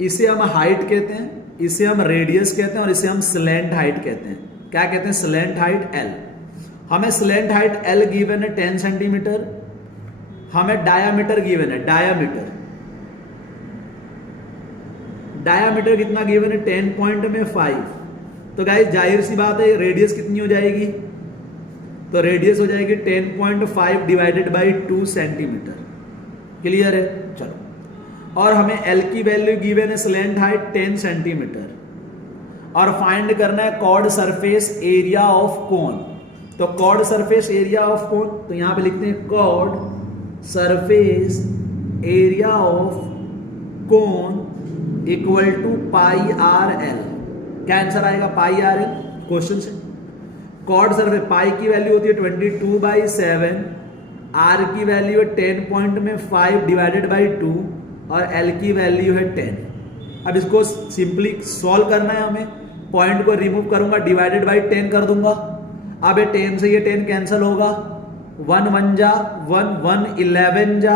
इसे हम हाइट कहते हैं, इसे हम रेडियस कहते हैं, और इसे हम स्लैंट हाइट कहते हैं। क्या कहते हैं? Slant height L. हमें स्लैंट हाइट एल गिवन है 10 सेंटीमीटर, हमें डायामीटर गिवन है, डायामीटर कितना गिवन है? 10.5। तो गाइस जाहिर सी बात है रेडियस कितनी हो जाएगी? तो रेडियस हो जाएगी 10.5 डिवाइडेड बाई 2 सेंटीमीटर। क्लियर है? चलो, और हमें एल की वैल्यू गिवन है स्लैंट हाइट 10 सेंटीमीटर, और फाइंड करना है curved surface area of cone. तो curved surface area of cone, तो यहां पे लिखते हैं curved surface area of cone equal to pi R L. क्या आंसर आएगा? पाई आर एल क्वेश्चन से। कॉर्ड सरफेस पाई की वैल्यू होती है 22/7, आर की वैल्यू है 10.5 डिवाइडेड बाई 2, और एल की वैल्यू है 10। अब इसको सिंपली सॉल्व करना है हमें। पॉइंट को रिमूव करूंगा, डिवाइडेड बाई 10 कर दूंगा। अब ये 10 से ये 10 कैंसिल होगा, 1 1 जा 1 1 11 जा,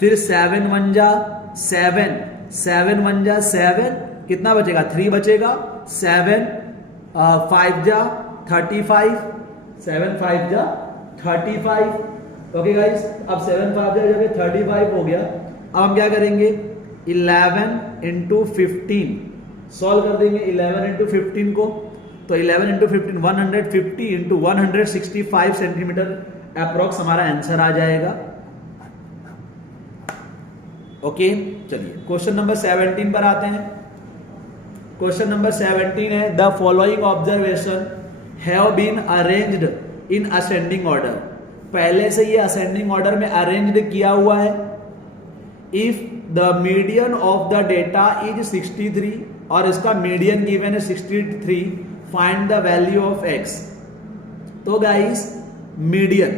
फिर 7 1 जा 7 7 1 जा 7, कितना बचेगा? 3 बचेगा। 7 5 जा 35, 7 5 जा 35। ओके गाइस, अब 7 5 जा जब 35 हो गया, अब हम क्या करेंगे? 11 इंटू 15 सॉल्व कर देंगे। 11 इंटू 15 को, तो 11 इंटू 15 150 इंटू 165 सेंटीमीटर अप्रोक्स हमारा आंसर आ जाएगा। ओके, चलिए क्वेश्चन नंबर 17 पर आते हैं। क्वेश्चन नंबर 17 है, the following observation have been arranged in ascending order. पहले से ये असेंडिंग ऑर्डर में अरेंज्ड किया हुआ है। If the median of the data is 63 और इसका मीडियन गिवन है 63, find the value of x। तो गाइस मीडियन,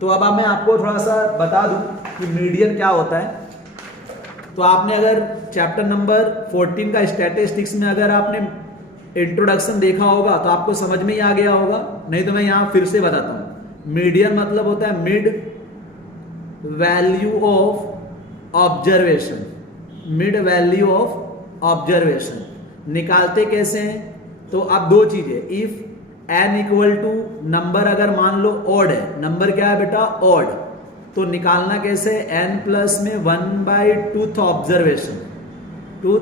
तो अब मैं आपको थोड़ा सा बता दूं कि मीडियन क्या होता है। तो आपने अगर चैप्टर नंबर 14 का स्टैटिस्टिक्स में अगर आपने इंट्रोडक्शन देखा होगा तो आपको समझ में ही आ गया होगा, नहीं तो मैं यहां फिर से बताता हूं। मीडियन मतलब होता है mid value of observation, mid value of observation निकालते कैसे हैं? तो अब दो चीजें, if n equal to number अगर मान लो ऑड है, नंबर क्या है बेटा? ऑड, तो निकालना कैसे? n प्लस में 1/2 observation, tooth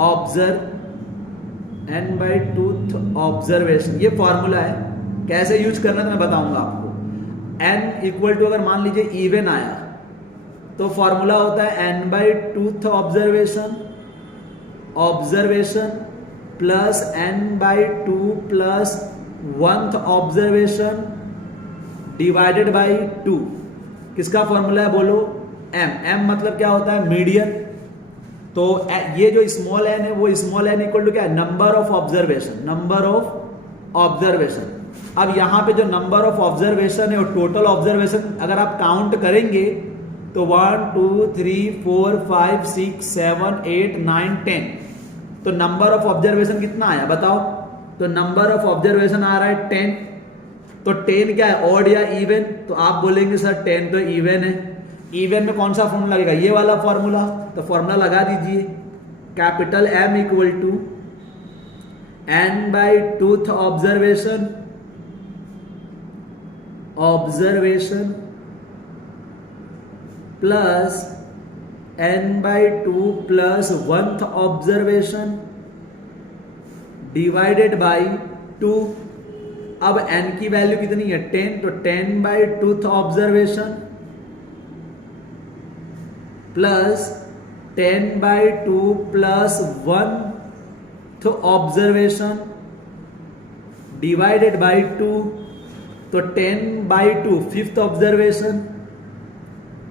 observe n/2 observation, ये फॉर्मूला है। कैसे यूज करना है तो मैं बताऊंगा आपको। n इक्वल टू अगर मान लीजिए इवन आया तो फॉर्मूला होता है n/2 observation, observation plus n/2 plus 1th observation divided by 2। किसका फॉर्मूला है बोलो? m। m मतलब क्या होता है? मीडियन। तो ये जो स्मॉल n है वो स्मॉल n इक्वल टू क्या है? Number of observation, number of observation. अब यहां पे जो नंबर ऑफ ऑब्जर्वेशन है और टोटल ऑब्जर्वेशन अगर आप काउंट करेंगे तो 1 2 3 4 5 6 7 8 9 10, तो नंबर ऑफ ऑब्जर्वेशन कितना आया बताओ? तो नंबर ऑफ ऑब्जर्वेशन आ रहा है 10। तो 10 क्या है? ऑड या इवन? तो आप बोलेंगे सर 10 तो इवन है। इवन में कौन सा फॉर्मूला लगेगा? ये वाला फॉर्मूला। तो फॉर्मूला लगा दीजिए, capital M equal to n/2 observation, observation plus n/2 plus 1th observation divided by 2। अब n की वैल्यू कितनी है? 10, तो 10/2 observation plus 10/2 plus 1th observation divided by 2। तो 10/2 5th observation,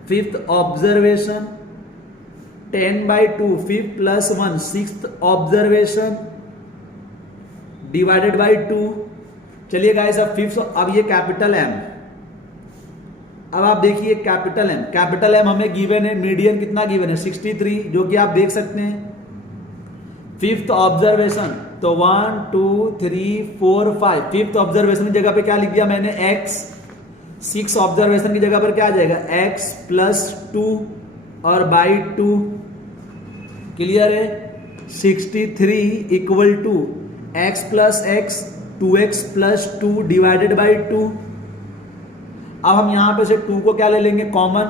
5th observation 10/2 5 plus 1 6th observation divided by 2। चलिए guys अब 5th, अब ये कैपिटल M। अब आप देखिए कैपिटल M, कैपिटल M हमें गिवन है, मीडियन कितना गिवन है? 63, जो कि आप देख सकते हैं। 5th ऑब्जर्वेशन तो 1 2 3 4 5, 5th ऑब्जर्वेशन की जगह पे क्या लिख दिया मैंने? x। 6 ऑब्जर्वेशन की जगह पर क्या आ जाएगा? x प्लस 2 और बाई 2। क्लियर है? 63 equal to x plus x 2x plus 2 divided by 2। अब हम यहां पे से 2 को क्या ले लेंगे? कॉमन।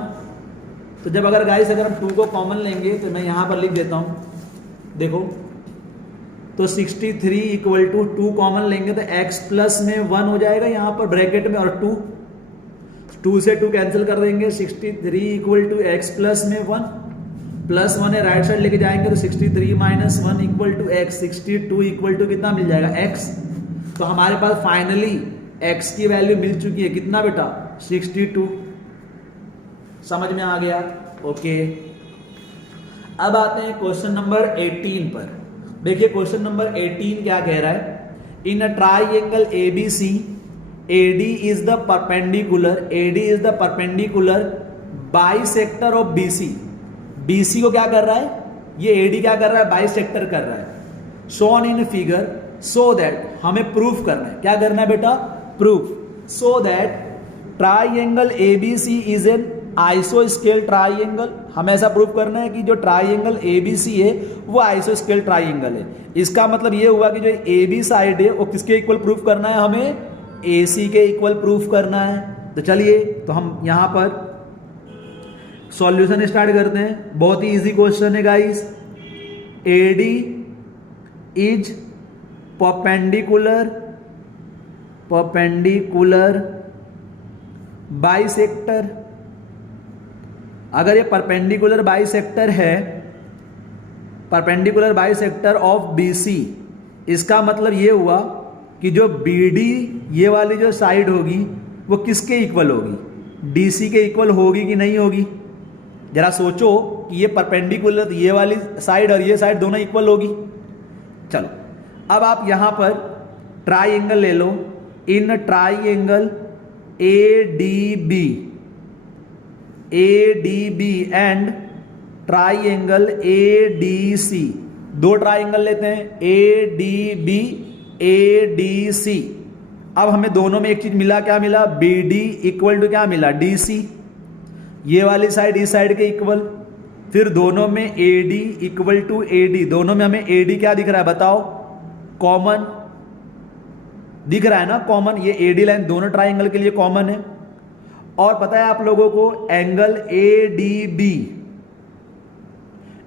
तो जब अगर गाइस अगर हम 2 को कॉमन लेंगे तो मैं यहां पर लिख देता हूं, देखो। तो 63 इक्वल टू 2 कॉमन लेंगे तो x प्लस में 1 हो जाएगा यहां पर ब्रैकेट में, और 2 से 2 कैंसिल कर देंगे। 63 इक्वल टू x प्लस में 1 प्लस 1 है, राइट साइड लेके जाएंगे तो 63 minus 1 equal to x। 62 equal to कितना मिल जाएगा? x। तो हमारे पास फाइनली x की वैल्यू मिल चुकी है, कितना बेटा? 62। समझ में आ गया? ओके। अब आते हैं क्वेश्चन नंबर 18 पर। देखिए क्वेश्चन नंबर 18 क्या कह रहा है? In a triangle ABC, AD is the perpendicular, AD is the perpendicular bisector of BC। BC को क्या कर रहा है? ये AD क्या कर रहा है? बाइसेक्टर कर रहा है। Shown in figure so that, हमें प्रूफ करना है। क्या करना है बेटा? Proof. So that triangle ABC is an आइसोस्केल ट्राइंगल। हमें ऐसा प्रूफ करना है कि जो ट्राइंगल ABC है वो आइसोस्केल ट्राइंगल है। इसका मतलब ये हुआ कि जो AB साइड है वो किसके इक्वल प्रूफ करना है? हमें AC के इक्वल प्रूफ करना है। तो चलिए तो हम यहां पर सॉल्यूशन स्टार्ट करते हैं। बहुत ही इजी क्वेश्चन है guys. AD is perpendicular bisector. अगर ये परपेंडिकुलर बाइसेक्टर है, परपेंडिकुलर बाइसेक्टर ऑफ BC, इसका मतलब ये हुआ कि जो BD ये वाली जो साइड होगी वो किसके इक्वल होगी? DC के इक्वल होगी कि नहीं होगी? जरा सोचो कि ये परपेंडिकुलर, ये वाली साइड और ये साइड दोनों इक्वल होगी। चलो अब आप यहां पर ट्राइंगल ले लो। In triangle ADB and triangle ADC, दो ट्राइंगल लेते हैं ADB ADC। अब हमें दोनों में एक चीज मिला, क्या मिला, बी डी इक्वल टू क्या मिला, डी सी, ये वाली साइड इस साइड के इक्वल। फिर दोनों में A D equal to A D, दोनों में हमें ए डी क्या दिख रहा है बताओ, कॉमन दिख रहा है ना, कॉमन, ये ए डी लाइन दोनों ट्राइंगल के लिए कॉमन है। और पता है आप लोगों को angle A D B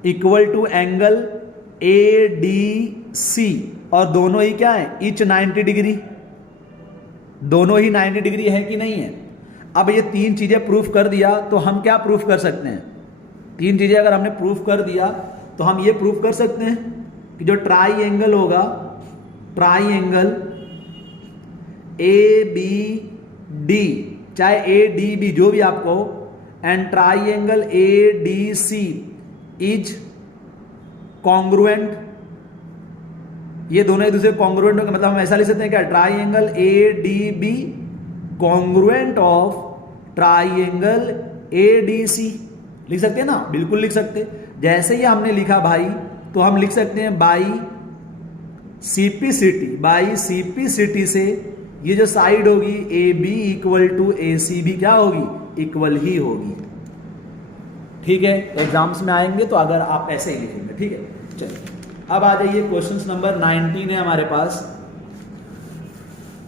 equal to angle A D C, और दोनों ही क्या है, इच 90 डिग्री, दोनों ही 90 डिग्री है कि नहीं है। अब ये तीन चीजें प्रूफ कर दिया तो हम क्या प्रूफ कर सकते हैं, तीन चीजें अगर हमने प्रूफ कर दिया तो हम ये प्रूफ कर सकते हैं कि जो ट्राई एंगल होगा, triangle A B D, चाहे ए डी बी जो भी आपको, and triangle A D C is congruent, ये दोनों एक दूसरे कॉन्ग्रुएंट होंगे। मतलब हम ऐसा लिख सकते हैं क्या, triangle A D B congruent of triangle A D C, लिख सकते हैं ना, बिल्कुल लिख सकते। जैसे ही हमने लिखा भाई तो हम लिख सकते हैं बाई सीपीसिटी, बाई सीपीसिटी से ये जो साइड होगी ए बी इक्वल टू ए सी भी क्या होगी, इक्वल ही होगी। ठीक है, एग्जाम्स में आएंगे तो अगर आप ऐसे ही लिखेंगे। ठीक है, चलिए अब आ जाइए क्वेश्चन नंबर 19 है हमारे पास।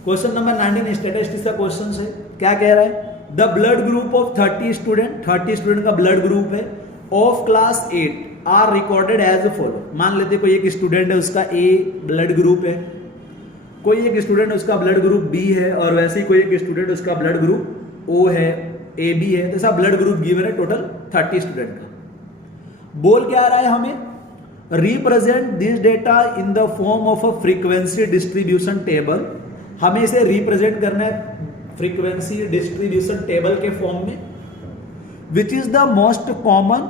क्वेश्चन नंबर 19 स्टैटिस्टिक्स का क्वेश्चन है। क्या कह रहा है, the blood group of 30 student, 30 student का ब्लड ग्रुप है, of class 8 are recorded as follow. मान लेते कोई एक स्टूडेंट है उसका ए ब्लड ग्रुप है, कोई एक स्टूडेंट उसका ब्लड ग्रुप बी है, और वैसे ही कोई एक स्टूडेंट उसका ब्लड ग्रुप ओ है, ए बी है, तो ऐसा ब्लड ग्रुप गिवन है टोटल 30 स्टूडेंट का। बोल क्या आ रहा है हमें, represent this data in the form of a frequency distribution table. हमें इसे रिप्रेजेंट करना है फ्रीक्वेंसी डिस्ट्रीब्यूशन टेबल के फॉर्म में, which is the most common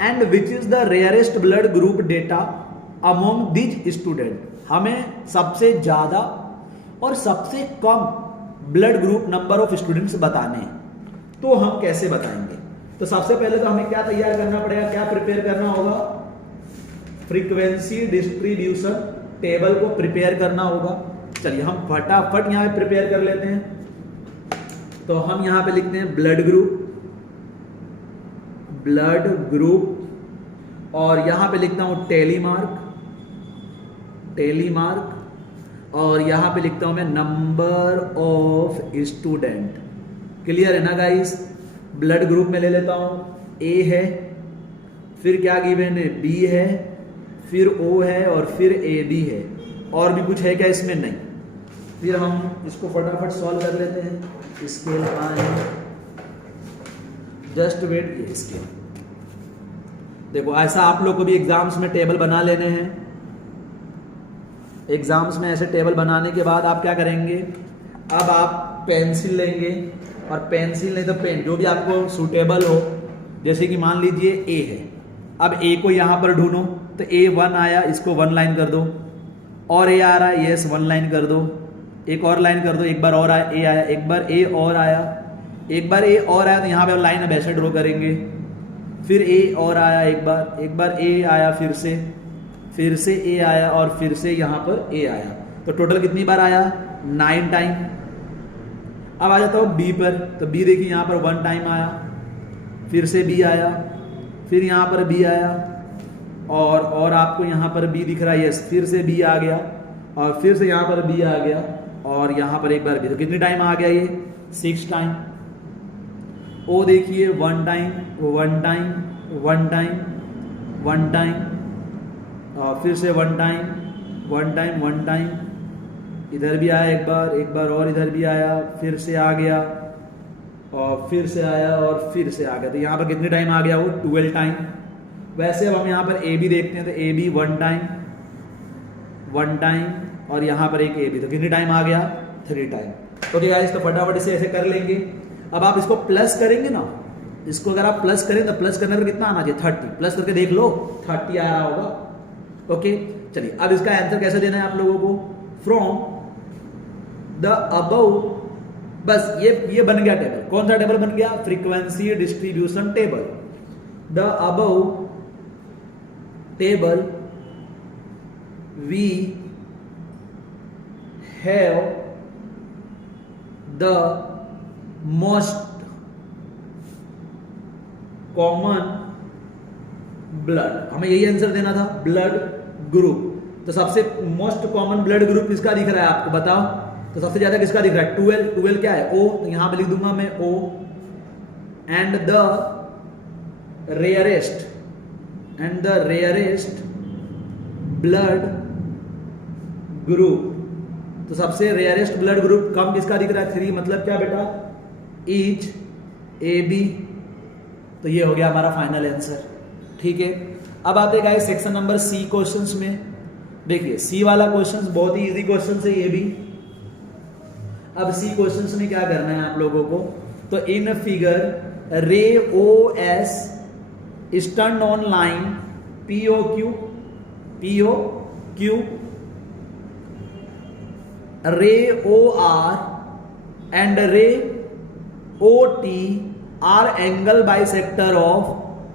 and which is the rarest blood group data among these student. हमें सबसे ज्यादा और सबसे कम blood group number of students बताने हैं, तो हम कैसे बताएंगे। तो सबसे पहले तो हमें क्या तैयार करना पड़ेगा, क्या प्रिपेयर करना होगा, फ्रीक्वेंसी डिस्ट्रीब्यूशन टेबल को प्रिपेयर करना होगा। चलिए हम फटाफट यहां पे प्रिपेयर कर लेते हैं। तो हम यहां पे लिखते हैं ब्लड ग्रुप, और यहां पे लिखता हूं टेलीमार्क, और यहां पे लिखता हूं मैं नंबर ऑफ स्टूडेंट। क्लियर है ना गाइस। ब्लड ग्रुप में ले लेता हूं, ए है, फिर क्या गिवन है, बी है, फिर ओ है, और फिर ए बी है। और भी कुछ है क्या इसमें, नहीं। फिर हम इसको फटाफट सॉल्व कर लेते हैं। स्केल आए, जस्ट वेट, ये स्केल देखो, ऐसा आप लोग को भी एग्जाम्स में टेबल बना लेने हैं। एग्जाम्स में ऐसे टेबल बनाने के बाद आप क्या करेंगे, अब आप पेंसिल लेंगे, और पेंसिल नहीं तो पेन, जो भी आपको सूटेबल हो। जैसे कि मान लीजिए ए है, अब ए को यहां पर ढूंढो, तो ए 1 आया, इसको 1 लाइन कर दो, और ए आ रहा है, यस 1 लाइन कर दो, एक और लाइन कर दो, एक बार और आया, ए आया, एक बार ए और आया, एक बार ए और आया, तो यहाँ पे लाइन अब ऐसे ड्रॉ करेंगे। फिर ए और आया, एक बार ए आया, फिर से ए आया, और फिर से यहाँ पर ए आया। तो टोटल कितनी बार आया, 9 टाइम। अब आ जाता हूँ बी पर, तो बी देखिए यहाँ पर 1 टाइम आया, फिर से बी आया, फिर यहाँ पर बी आया, और आपको यहाँ पर बी दिख रहा है, यस, फिर से बी आ गया, और फिर से यहाँ पर बी आ गया, और यहाँ पर एक बार बी। तो कितनी टाइम आ गया ये, 6 टाइम। ओ देखिए 1 टाइम, 1 टाइम, 1 टाइम, 1 टाइम, और फिर से 1 टाइम, 1 टाइम, 1 टाइम, इधर भी आया एक बार और इधर भी आया, फिर से आ गया, और फिर से आया, और फिर से आ गया। तो यहाँ पर कितनी टाइम आ गया वो, 12 टाइम। वैसे अब हम यहाँ पर ए बी देखते हैं, तो ए बी 1 टाइम, 1 टाइम, और यहाँ पर एक ए बी, तो कितनी टाइम आ गया, 3 टाइम। ओके गाइस, तो फटाफट इसे ऐसे कर लेंगे। अब आप इसको प्लस करेंगे ना, इसको अगर आप प्लस करें तो प्लस करने पर कितना आना चाहिए, 30। प्लस करके देख लो, 30 आ रहा होगा। ओके, चलिए अब इसका आंसर कैसे देना है आप लोगों को, फ्रॉम द अबव। बस ये बन गया टेबल। कौन सा टेबल बन गया, frequency distribution table. The above table we have the most common blood, हमें यही आंसर देना था, ब्लड ग्रुप। तो सबसे मोस्ट कॉमन ब्लड ग्रुप किसका दिख रहा है आपको बताओ? तो सबसे ज्यादा किसका दिख रहा है? 12, 12 क्या है? O, तो यहां पे लिख दूंगा मैं O। And the rarest blood group, तो सबसे रेयरेस्ट ब्लड ग्रुप कम किसका दिख रहा है? 3, मतलब क्या बेटा? Is AB। तो ये हो गया हमारा फाइनल आंसर, ठीक है। अब आते गए सेक्शन नंबर C क्वेश्चंस में। देखिए C वाला क्वेश्चंस बहुत ही इजी क्वेश्चन है ये भी। अब C क्वेश्चंस में क्या करना है आप लोगों को? तो इन फिगर रे OS is turned on line POQ, ray OR and ray OT are angle bisector of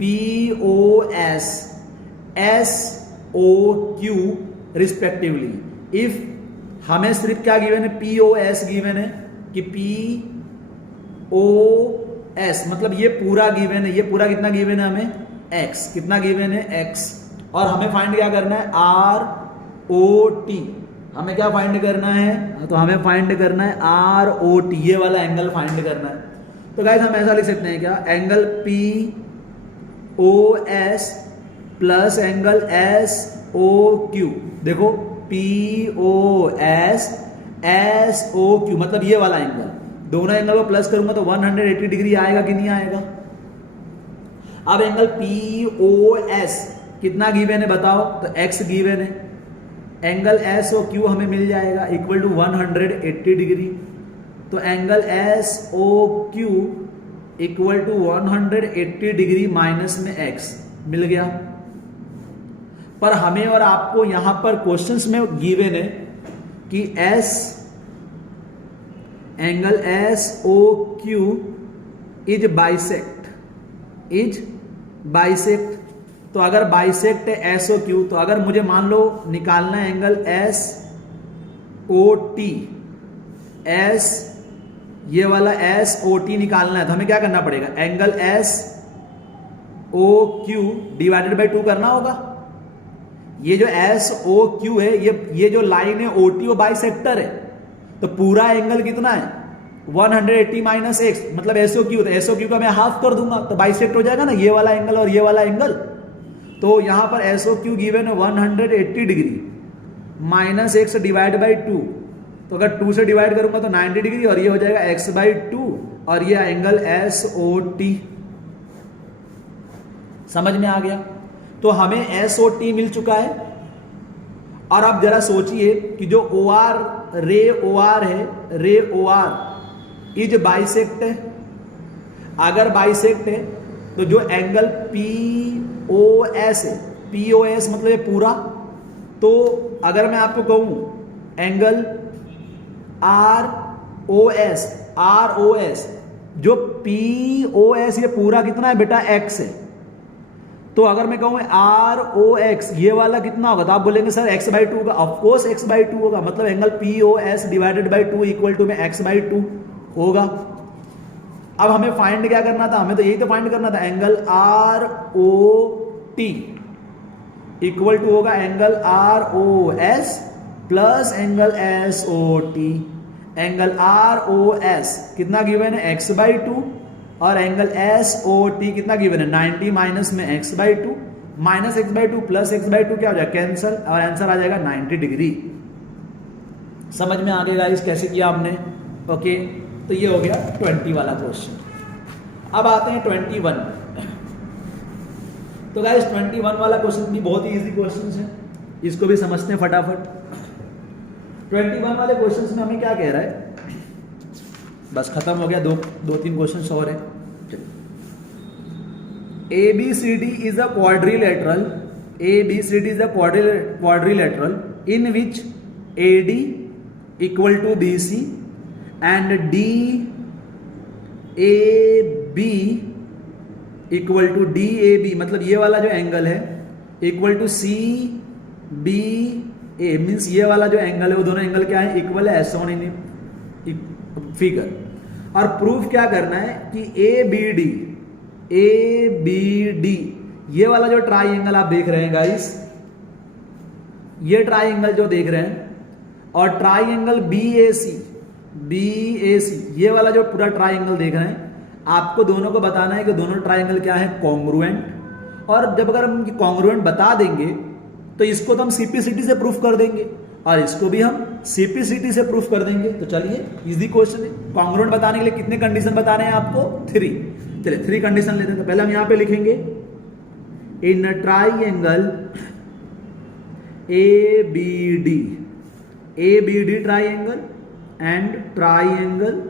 POS SOQ respectively। if हमें सिर्फ क्या गिवन है? POS गिवन है कि POS मतलब ये पूरा गिवन है, ये पूरा कितना गिवन है हमें? X, कितना गिवन है? X। और हमें फाइंड क्या करना है? ROT, हमें क्या फाइंड करना है? तो हमें फाइंड करना है ROT, ये वाला एंगल फाइंड करना है। तो गाइस हम ऐसा लिख सकते हैं क्या? Angle POS plus angle SOQ। देखो POS SOQ मतलब ये वाला एंगल, दोनों एंगल को प्लस करूंगा तो 180 डिग्री आएगा कि नहीं आएगा? अब एंगल POS कितना गिवन है बताओ? तो X गिवन है। एंगल SOQ हमें मिल जाएगा इक्वल टू 180 डिग्री। तो angle SOQ equal to 180 degree minus में X मिल गया। पर हमें और आपको यहां पर क्वेश्चंस में गिवन है कि एंगल SOQ इज बाइसेक्ट। तो अगर बाइसेक्ट है SOQ, तो अगर मुझे मान लो निकालना है एंगल SOT, ये वाला SOT निकालना है, तो हमें क्या करना पड़ेगा? एंगल SOQ डिवाइडेड बाई 2 करना होगा। ये जो SOQ है, ये जो लाइन है OT वो बाइसेक्टर है, तो पूरा एंगल कितना है? 180 माइनस X मतलब SOQ, तो SOQ का मैं हाफ कर दूंगा तो बाइसेक्ट हो जाएगा ना, ये वाला एंगल और ये वाला एंगल। तो यहां पर SOQ गिवन है 180 degree minus X divide by 2, तो अगर 2 से डिवाइड करूंगा तो 90 डिग्री, और ये हो जाएगा X बाई 2, और ये एंगल SOT। समझ में आ गया? तो हमें SOT मिल चुका है। और अब जरा सोचिए कि जो रे OR है, रे OR इज बाइसेक्ट है। अगर बाइसेक्ट है तो जो एंगल POS है, POS मतलब ये पूरा, तो अगर मैं आपको कहूं एंगल ROS, जो POS ये पूरा कितना है बेटा? X है। तो अगर मैं कहूं ROX ये वाला कितना होगा? तो आप बोलेंगे सर X बाई 2 होगा। ऑफकोर्स X बाई 2 होगा, मतलब angle POS divided by 2 equal to में X बाई 2 होगा। अब हमें फाइंड क्या करना था? हमें तो यही तो फाइंड करना था, एंगल ROT इक्वल टू होगा angle ROS plus angle SOT। Angle ROS कितना गिवन है? X बाई 2, और एंगल SOT कितना गिवन है? 90 माइनस में X by 2, minus X by 2 plus X by 2 क्या हो जाएगा? कैंसल, और आंसर आ जाएगा 90 डिग्री। समझ में आ गया गाइस कैसे किया हमने? ओके, तो ये हो गया 20 वाला क्वेश्चन। अब आते हैं 21। तो गाइस 21 वाला क्वेश्चन भी बहुत ही इजी क्वेश्चन है, इसको भी समझते हैं फटाफट। 21 वाले क्वेश्चन में हमें क्या कह रहा है? बस खत्म हो गया, दो तीन क्वेश्चन और है। ABCD is a quadrilateral in which AD equal to BC and DAB equal to DAB, मतलब ये वाला जो एंगल है इक्वल टू CBA, मीन्स ये वाला जो एंगल है वो दोनों एंगल क्या है? इक्वल है। ऐसा नहीं, फिगर। और प्रूफ क्या करना है कि ए बी डी ये वाला जो ट्राइंगल आप देख रहे हैं गाइस, ये ट्राइंगल जो देख रहे हैं, और ट्राइंगल बी ए सी ये वाला जो पूरा ट्राइंगल देख रहे हैं, आपको दोनों को बताना है कि दोनों ट्राइंगल क्या है, कॉन्ग्रुएंट। और जब अगर हम कॉन्ग्रुएंट बता देंगे तो इसको तो हम सीपीसीटी से प्रूफ कर देंगे और इसको भी हम सीपीसीटी से प्रूफ कर देंगे। तो चलिए इजी क्वेश्चन है। कॉन्ग्रुएंट बताने के लिए कितने कंडीशन बताने हैं आपको, 3। चलिए 3 कंडीशन लेते हैं। तो पहले हम यहां पे लिखेंगे in triangle A B D triangle and triangle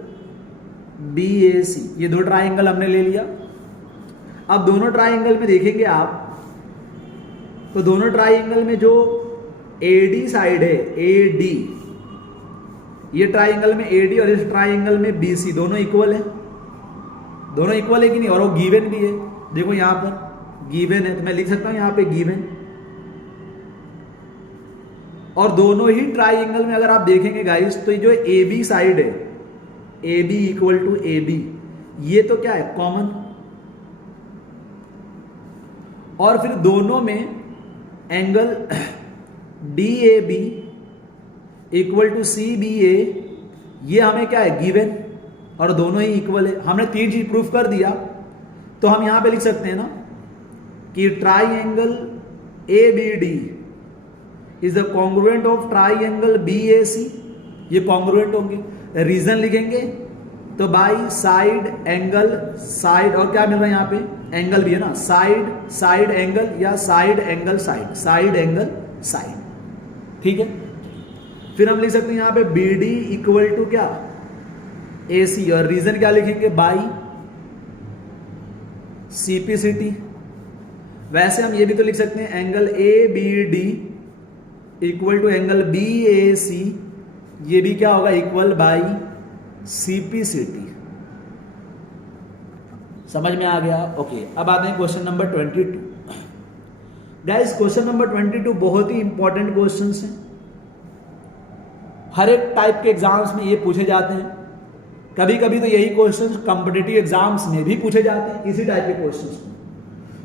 B A C, ये 2 ट्राइंगल हमने ले लिया। अब दोनों ट्राइंगल में देखेंगे आप तो दोनों ट्राइंगल में जो एडी साइड है, एडी, ये ट्राइंगल में एडी और इस ट्राइंगल में बीसी दोनों इक्वल है। दोनों इक्वल है कि नहीं, और वो गिवन भी है। देखो यहां पर गिवन है तो मैं लिख सकता हूं यहां पे गिवन। और दोनों ही ट्राइंगल में अगर आप देखेंगे गाइस तो ये जो ए बी साइड है, A B equal to A B, ये तो क्या है, कॉमन। और फिर दोनों में angle D A B equal to C B A, ये हमें क्या है, गिवन, और दोनों ही इक्वल है। हमने 3 चीज प्रूफ कर दिया। तो हम यहां पे लिख सकते हैं ना कि triangle A B D is the congruent of triangle B A C, ये कॉन्ग्रुएंट होंगे। रीजन लिखेंगे तो बाई साइड एंगल साइड, और क्या मिल रहा है यहां पे, एंगल भी है ना, साइड एंगल या side angle side angle side, ठीक है। फिर हम लिख सकते हैं यहां पे बी डी इक्वल टू क्या, ए सी, और रीजन क्या लिखेंगे, बाई सीपीसीटी। वैसे हम ये भी तो लिख सकते हैं angle A B D equal to angle B A C, ये भी क्या होगा, इक्वल बाई सीपीसीटी। समझ में आ गया? ओके, अब आते हैं question number 22। Guys question number 22 बहुत ही इंपॉर्टेंट क्वेश्चंस हैं। हर एक टाइप के एग्जाम्स में ये पूछे जाते हैं। कभी कभी तो यही क्वेश्चंस कॉम्पिटिटिव एग्जाम्स में भी पूछे जाते हैं, इसी टाइप के क्वेश्चंस में।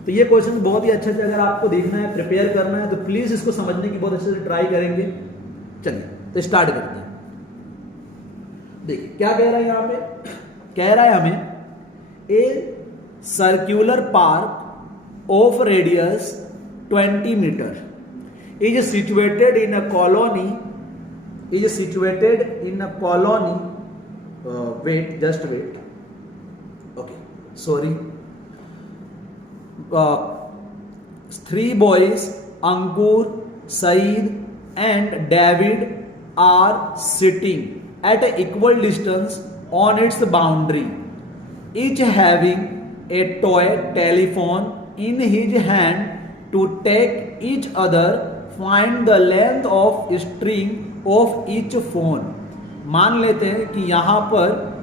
तो ये क्वेश्चन बहुत ही अच्छे से अगर आपको देखना है, प्रिपेयर करना है, तो प्लीज इसको समझने की बहुत अच्छे से ट्राई करेंगे। चलिए तो स्टार्ट करते हैं। देखिए क्या कह रहा है यहां पे, कह रहा है हमें a circular park of radius 20 meter is situated in a colony, wait, just wait, okay, sorry, 3 boys, Ankur, Saeed and David are sitting at an equal distance on its boundary, each having a toy telephone in his hand. To take each other, find the length of string of each phone. मान लेते हैं कि यहां पर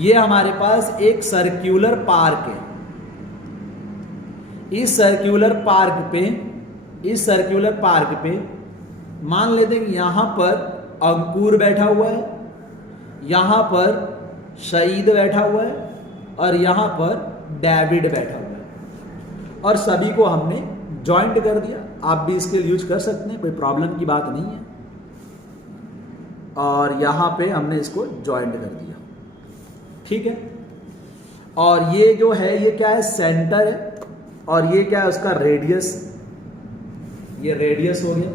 ये हमारे पास एक circular park है। इस सर्क्यूलर पार्क पे मान लेते हैं कि यहां पर अंकुर बैठा हुआ है, यहां पर शहीद बैठा हुआ है और यहां पर डेविड बैठा हुआ है, और सभी को हमने ज्वाइंट कर दिया। आप भी इसके यूज कर सकते हैं, कोई प्रॉब्लम की बात नहीं है। और यहां पे हमने इसको ज्वाइंट कर दिया, ठीक है। और ये जो है ये क्या है, सेंटर है, और ये क्या है उसका रेडियस, ये रेडियस हो गया,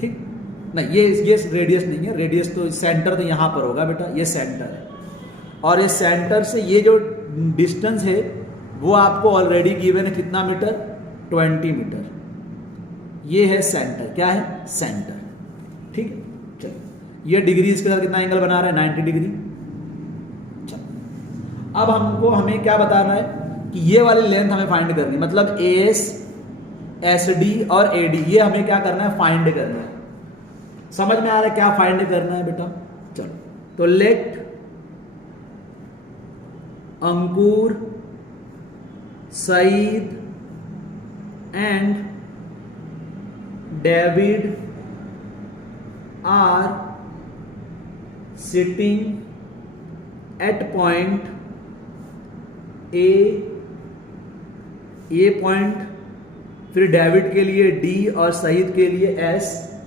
ठीक। नहीं ये रेडियस नहीं है, रेडियस तो सेंटर तो यहां पर होगा बेटा, ये सेंटर है। और इस सेंटर से ये जो डिस्टेंस है वो आपको ऑलरेडी गिवन है, कितना मीटर, 20 मीटर। ये है सेंटर, क्या है, सेंटर, ठीक है। चलिए ये डिग्री इसके साथ कितना एंगल बना रहा है, 90 डिग्री। चलो अब हमें क्या बताना है कि ये वाली लेंथ हमें फाइंड करनी है, मतलब एएस, एसडी और एडी, ये हमें क्या करना है, फाइंड करना है। समझ में आ रहा है क्या फाइंड करना है बेटा? चलो तो let Ankur, Saeed and David are sitting at point A point, फिर डेविड के लिए डी और सईद के लिए एस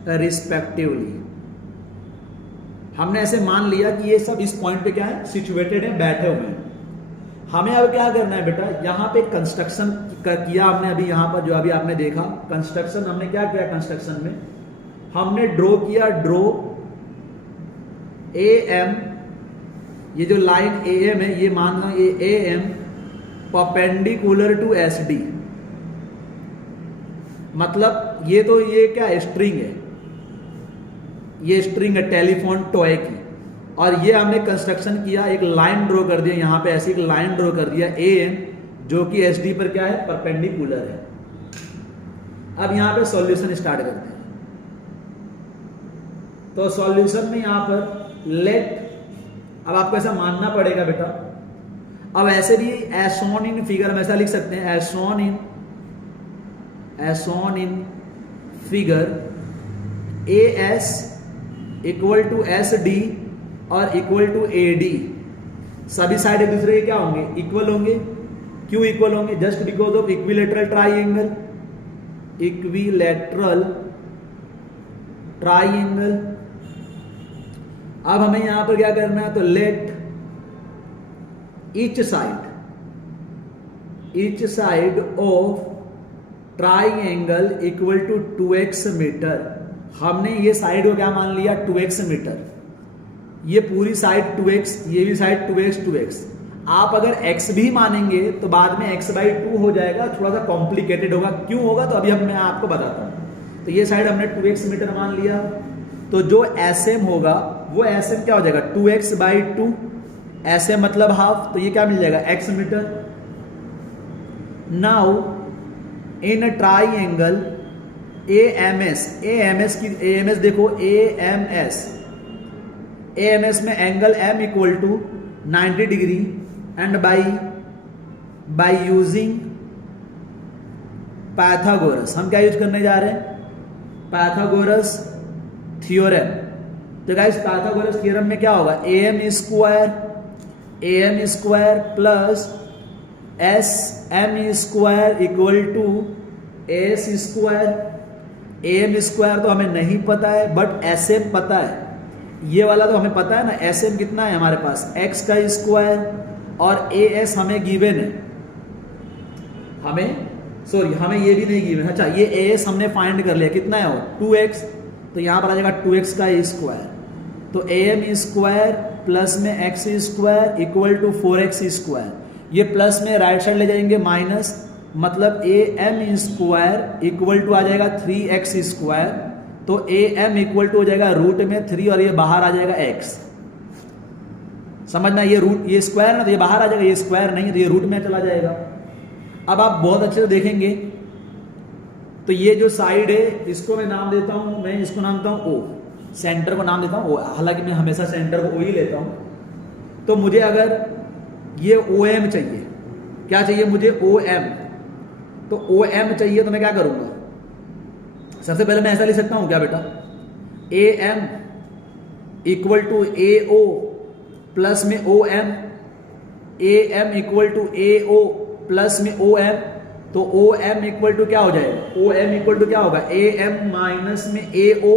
रिस्पेक्टिवली। हमने ऐसे मान लिया कि ये सब इस पॉइंट पे क्या है, सिचुएटेड है, बैठे हुए हैं। हमें अब क्या करना है बेटा, यहां पे कंस्ट्रक्शन किया हमने अभी, यहां पर जो अभी आपने देखा कंस्ट्रक्शन, हमने क्या किया कंस्ट्रक्शन में, हमने ड्रॉ किया, ड्रॉ ए एम, ये जो लाइन ए एम है ये मान लो ये A M perpendicular to S D, मतलब ये तो ये क्या है, स्ट्रिंग है, ये स्ट्रिंग है टेलीफोन टॉय की, और ये हमने कंस्ट्रक्शन किया, एक लाइन ड्रॉ कर दिया यहां पे, ऐसी एक लाइन ड्रॉ कर दिया ए एम जो कि एस डी पर क्या है, परपेंडिकुलर है। अब यहां पे सॉल्यूशन स्टार्ट करते हैं। तो सॉल्यूशन में यहां पर लेट, अब आपको ऐसा मानना पड़ेगा बेटा, अब ऐसे भी एज शोन इन फिगर हम ऐसा लिख सकते हैं, as shown in figure A S equal to S D और इक्वल टू ए डी, सभी साइड एक दूसरे के क्या होंगे, इक्वल होंगे। क्यों इक्वल होंगे, just because of equilateral triangle, equilateral triangle. अब हमें यहां पर क्या करना है, तो let each side of triangle equal to 2x metre. हमने ये साइड को क्या मान लिया, 2x मीटर, ये पूरी साइड 2x, ये भी साइड 2x। आप अगर x भी मानेंगे तो बाद में x/2 हो जाएगा, थोड़ा सा कॉम्प्लिकेटेड होगा। क्यों होगा तो अभी मैं आपको बताता हूं। तो ये साइड हमने 2x मीटर मान लिया, तो जो SM होगा वो SM क्या हो जाएगा, 2x/2, SM मतलब हाफ, तो ये क्या मिल जाएगा, x metre. Now in triangle AMS देखो, AMS में angle M equal to 90 degree, and by using Pythagoras, हम क्या यूज करने जा रहे हैं, पाइथागोरस थ्योरम। तो गाइस पाइथागोरस थ्योरम में क्या होगा, AM square plus SM square equal to AS square. AM square तो हमें नहीं पता है, बट SM पता है, ये वाला तो हमें पता है ना, SM कितना है हमारे पास, x का स्क्वायर, और AS हमें गिवन है, हमें ये भी नहीं गिवन। अच्छा, ये AS हमने फाइंड कर लिया, कितना है वो, 2x, तो यहां पर आ जाएगा 2x का स्क्वायर। तो AM स्क्वायर प्लस में x square equal to 4x square, ये प्लस में राइट साइड ले जाएंगे माइनस, मतलब AM स्क्वायर इक्वल टू आ जाएगा 3x स्क्वायर, तो AM इक्वल टू हो जाएगा रूट में 3, और ये बाहर आ जाएगा x। समझना, ये रूट, ये स्क्वायर ना, तो ये बाहर आ जाएगा, ये स्क्वायर नहीं है तो ये रूट में चला जाएगा। अब आप बहुत अच्छे से देखेंगे तो ये जो साइड है इसको मैं नाम देता हूं, मैं इसको नाम देता हूं O, सेंटर को नाम देता हूं O, हालांकि मैं हमेशा सेंटर को O ही लेता हूं। तो मुझे अगर ये OM चाहिए, क्या चाहिए मुझे, OM, तो OM चाहिए तो मैं क्या करूंगा, सबसे पहले मैं ऐसा लिख सकता हूं क्या बेटा, AM equal to AO plus में OM, AM equal to AO plus में OM, तो OM इक्वल टू क्या हो जाएगा, OM इक्वल टू क्या होगा, AM माइनस में AO,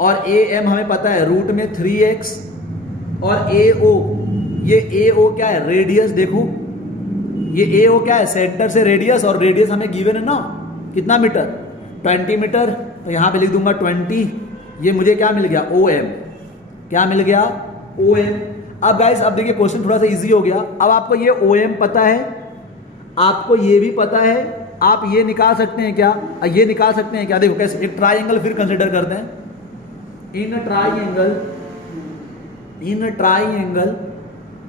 और AM हमें पता है रूट में 3x, और AO, ये AO क्या है, रेडियस, देखो ये AO क्या है, सेंटर से रेडियस, और रेडियस हमें गिवन है ना, कितना मीटर, 20 मीटर, तो यहां पे लिख दूंगा 20। ये मुझे क्या मिल गया, OM, क्या मिल गया, OM। अब गाइस अब देखिए क्वेश्चन थोड़ा सा इजी हो गया। अब आपको ये OM पता है, आपको ये भी पता है, आप ये निकाल सकते हैं क्या, ये निकाल सकते हैं क्या, देखो कैसे, एक ट्राइंगल फिर कंसिडर करते हैं। In triangle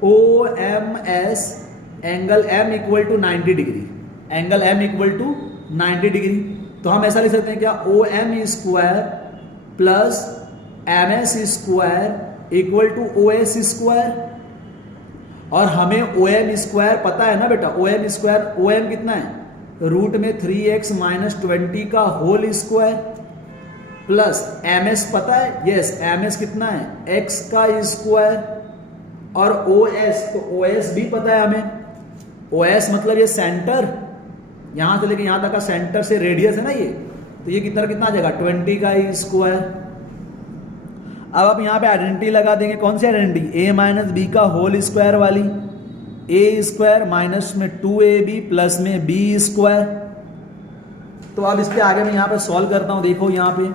OMS angle M equal to 90 degree, angle M equal to 90 degree, तो हम ऐसा लिख सकते हैं क्या, OM square plus MS square equal to OS square. और हमें OM स्क्वायर पता है ना बेटा, OM स्क्वायर, OM कितना है, रूट में 3x माइनस 20 का whole square. Plus M S पता है, यस एम एस कितना है एक्स का स्क्वायर, और ओ एस, तो ओ एस भी पता है हमें, ओ एस मतलब ये सेंटर, यहां से लेके यहां तक का सेंटर से रेडियस है ना ये, तो ये कितना कितना आ जाएगा 20 का स्क्वायर। अब आप यहां पे आइडेंटिटी लगा देंगे, कौन सी आइडेंटिटी, ए माइनस बी का होल स्क्वायर वाली, ए स्क्वायर माइनस में 2ab प्लस में बी स्क्वायर। तो अब इसके आगे मैं यहां पे सॉल्व करता हूं, देखो यहां पे,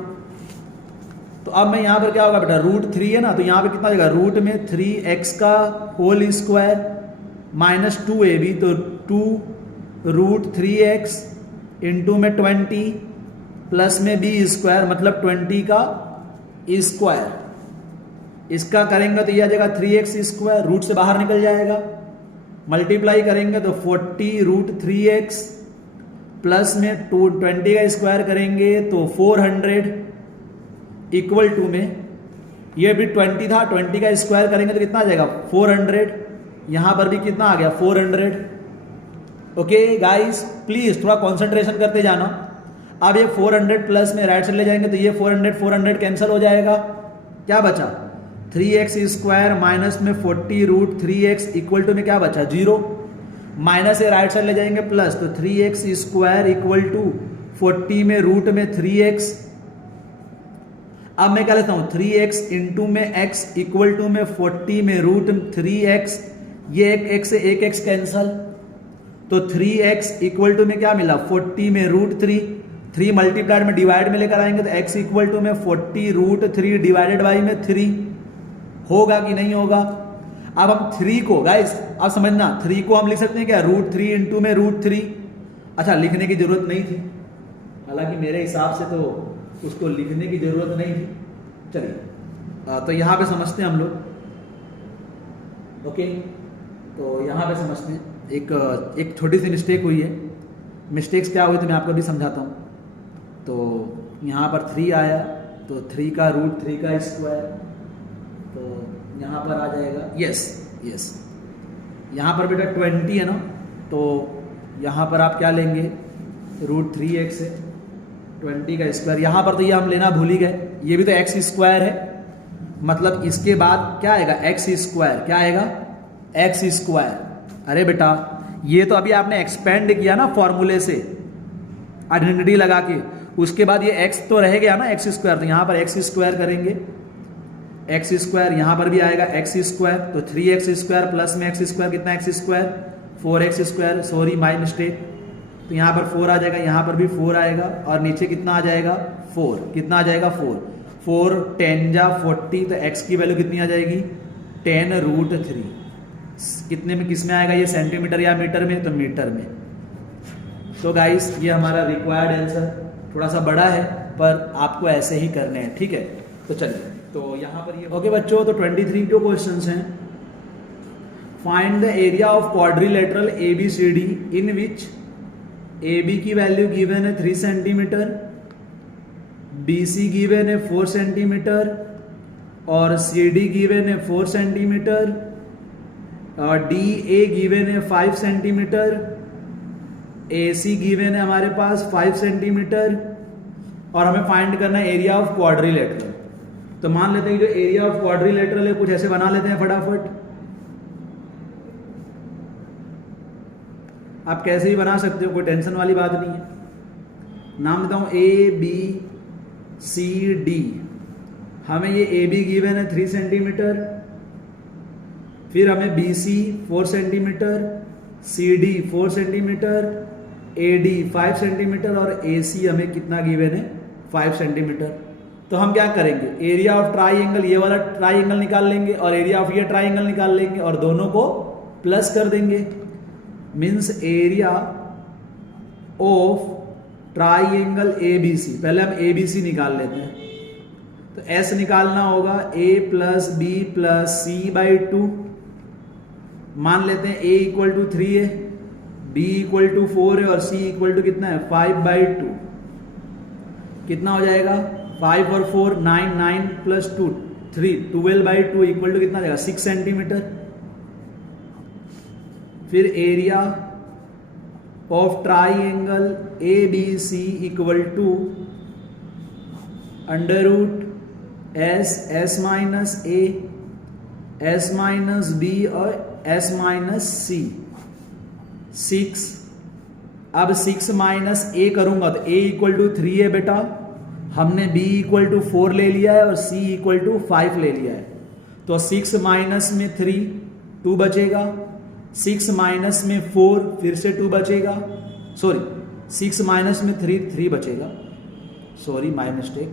तो अब मैं यहां पर क्या होगा बेटा, √3 है ना, तो यहां पे कितना आ जाएगा, रूट में 3x का होल स्क्वायर माइनस 2ab, तो 2√3x इंटू में 20 प्लस में बी स्क्वायर मतलब 20 का स्क्वायर। इसका करेंगे तो ये आ जाएगा 3x स्क्वायर, रूट से बाहर निकल जाएगा, मल्टीप्लाई करेंगे तो 40√3x प्लस में 20 का स्क्वायर करेंगे तो 400 इक्वल टू में, ये भी 20 था, 20 का स्क्वायर करेंगे तो कितना आ जाएगा 400, यहां पर भी कितना आ गया 400। ओके गाइस, प्लीज थोड़ा कंसंट्रेशन करते जाना। अब ये 400 प्लस में राइट साइड ले जाएंगे तो ये 400 कैंसिल हो जाएगा, क्या बचा 3x स्क्वायर माइनस में 40√3x इक्वल टू में क्या बचा 0, माइनस से राइट साइड ले जाएंगे प्लस, तो 3x स्क्वायर इक्वल टू 40 में रूट में 3x। अब मैं क्या लेता हूं 3x इंटू में x इक्वल टू में 40 में रूट 3x, ये एक x से एक x कैंसल, तो 3x इक्वल टू में क्या मिला 40 में √3 मल्टीप्लाइड में डिवाइड में लेकर आएंगे तो x इक्वल टू में 40√3 डिवाइडेड बाई में 3 होगा कि नहीं होगा। अब हम 3 को गाइस अब समझना, 3 को हम लिख सकते हैं क्या √3 इंटू में √3, अच्छा लिखने की जरूरत नहीं थी, हालांकि मेरे हिसाब से तो उसको लिखने की जरूरत नहीं थी। चलिए तो यहां पे समझते हैं हम लोग। ओके, तो यहां पे समझते हैं, एक छोटी सी मिस्टेक हुई है। मिस्टेक्स क्या हुई तो मैं आपको भी समझाता हूं। तो यहां पर 3 आया तो 3 का √3 का स्क्वायर, तो यहां पर आ जाएगा यस, यहां पर बेटा 20 है ना, तो यहां पर आप क्या लेंगे √3x है 20 का स्क्वायर, यहां पर तो ये हम लेना भूल ही गए, ये भी तो x स्क्वायर है, मतलब इसके बाद क्या आएगा x स्क्वायर, क्या आएगा x स्क्वायर। अरे बेटा ये तो अभी आपने एक्सपेंड किया ना फॉर्मूले से आइडेंटिटी लगा के, उसके बाद ये x तो रह गया ना x स्क्वायर, तो यहां पर x स्क्वायर करेंगे, x स्क्वायर यहां पर भी आएगा x स्क्वायर, तो 3x स्क्वायर प्लस में x स्क्वायर कितना x square 4x square, sorry my mistake, तो यहां पर 4 आ जाएगा, यहां पर भी 4 आएगा, और नीचे कितना आ जाएगा 4, कितना आ जाएगा 4 10 जा 40, तो x की वैल्यू कितनी आ जाएगी 10√3, कितने में किस में आएगा ये सेंटीमीटर या मीटर में, तो मीटर में। तो गाइस ये हमारा रिक्वायर्ड आंसर थोड़ा सा बड़ा है पर आपको ऐसे ही करने हैं, ठीक है। तो चलिए तो यहां पर ये ओके बच्चों, तो 23 जो क्वेश्चंस हैं, find the area of quadrilateral ABCD in which AB की वैल्यू गिवन है 3 सेंटीमीटर, BC गिवन है 4 सेंटीमीटर और CD गिवन है 4 सेंटीमीटर और DA गिवन है 5 सेंटीमीटर, AC गिवन है हमारे पास 5 सेंटीमीटर, और हमें फाइंड करना है एरिया ऑफ क्वाड्रिलेटरल। तो मान लेते हैं जो एरिया ऑफ क्वाड्रिलेटरल है कुछ ऐसे बना लेते हैं फटाफट, आप कैसे ही बना सकते हो, कोई टेंशन वाली बात नहीं है। नाम देता हूं ABCD, हमें ये AB गिवन है 3 सेंटीमीटर, फिर हमें BC 4 centimetre, CD 4 centimetre, AD 5 centimetre और AC हमें कितना गिवन है 5 सेंटीमीटर। तो हम क्या करेंगे, एरिया ऑफ ट्राइंगल, ये वाला ट्राइंगल निकाल लेंगे और एरिया ऑफ ये ट्राइंगल निकाल लेंगे और दोनों को प्लस कर देंगे, means area of triangle ABC। पहले हम ABC निकाल लेते हैं, तो S निकालना होगा A plus B plus C/2, मान लेते हैं A इक्वल टू 3 है, B इक्वल टू 4 है और C इक्वल टू कितना है 5/2, कितना हो जाएगा 5 और 4 9, 9 प्लस 2 3, 12/2 इक्वल टू कितना जाएगा 6 सेंटीमीटर। फिर area of triangle ABC equal to under root S minus A, S minus B और एस माइनस सी। 6, अब 6 माइनस ए करूंगा तो ए इक्वल टू 3 है बेटा, हमने बी इक्वल टू 4 ले लिया है और सी इक्वल टू 5 ले लिया है। तो 6 माइनस में 3 2 बचेगा, 6 माइनस में 4 फिर से 2 बचेगा, सॉरी 6 माइनस में 3 बचेगा, सॉरी माय मिस्टेक,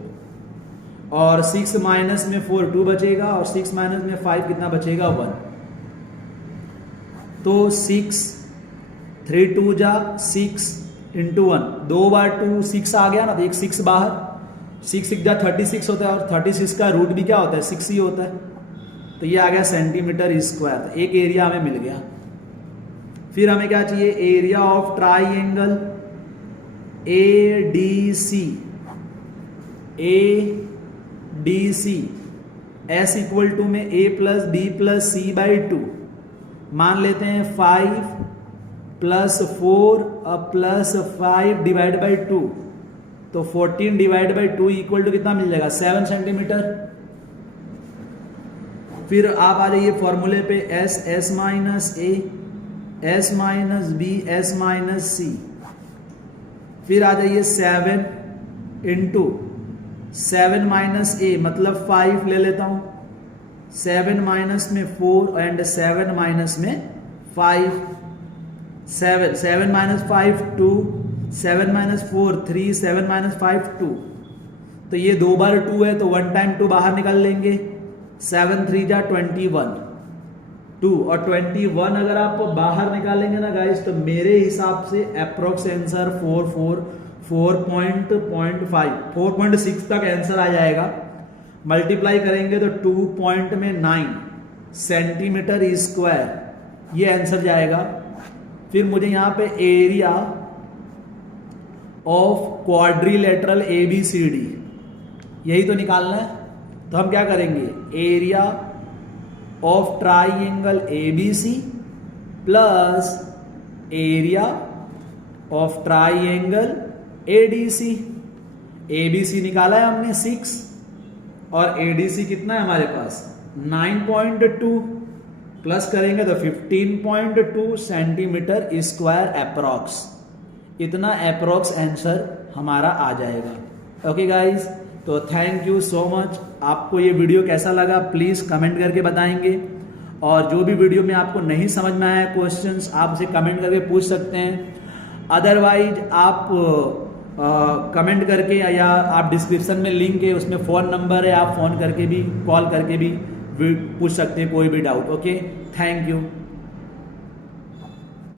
और 6 माइनस में 4 2 बचेगा और 6 माइनस में 5 कितना बचेगा 1। तो 6 3 2 जा 6 इंटू 1, 2 बार 2 6 आ गया ना, तो एक 6 बाहर, 6 6 जा 36 होता है और 36 का रूट भी क्या होता है 6 ही होता है। तो ये आ गया सेंटीमीटर स्क्वायर, तो एक एरिया हमें मिल गया। फिर हमें क्या चाहिए, area of triangle ADC, S equal to में a plus B plus C by 2, मान लेते हैं 5 प्लस 4 प्लस 5 डिवाइड बाई 2, तो 14 डिवाइड बाई 2 इक्वल टू कितना मिल जाएगा 7 सेंटीमीटर। फिर आप आ जाइए फॉर्मूले पे S minus A, S minus B, S minus C. फिर आ जाइए 7 इंटू 7 माइनस ए मतलब 5 ले लेता हूं, 7 माइनस में 4 एंड 7 माइनस में 5, 7 माइनस 5 2, 7 माइनस 4 3, 7 माइनस 5 2, तो ये 2 बार 2 है तो 1 टाइम 2 बाहर निकाल लेंगे, 7 3 जा 21 2, और 21 अगर आप बाहर निकालेंगे ना गाइस तो मेरे हिसाब से अप्रोक्स आंसर 4.6 तक आंसर आ जाएगा। मल्टीप्लाई करेंगे तो 2.9 सेंटीमीटर स्क्वायर ये आंसर जाएगा। फिर मुझे यहां पे एरिया ऑफ क्वाड्रिलेटरल ABCD यही तो निकालना है, तो हम क्या करेंगे, area of triangle ABC plus area of triangle ADC। ABC निकाला है हमने 6 और ADC कितना है हमारे पास 9.2, प्लस करेंगे तो 15.2 सेंटीमीटर स्क्वायर अप्रॉक्स, इतना अप्रॉक्स आंसर हमारा आ जाएगा। ओके गाइस, तो थैंक यू सो मच। आपको ये वीडियो कैसा लगा प्लीज़ कमेंट करके बताएंगे, और जो भी वीडियो में आपको नहीं समझ में आया क्वेश्चंस आप उसे कमेंट करके पूछ सकते हैं। अदरवाइज आप कमेंट करके या आप डिस्क्रिप्शन में लिंक है उसमें फ़ोन नंबर है, आप फ़ोन करके भी कॉल करके भी पूछ सकते हैं कोई भी डाउट। Okay, thank you.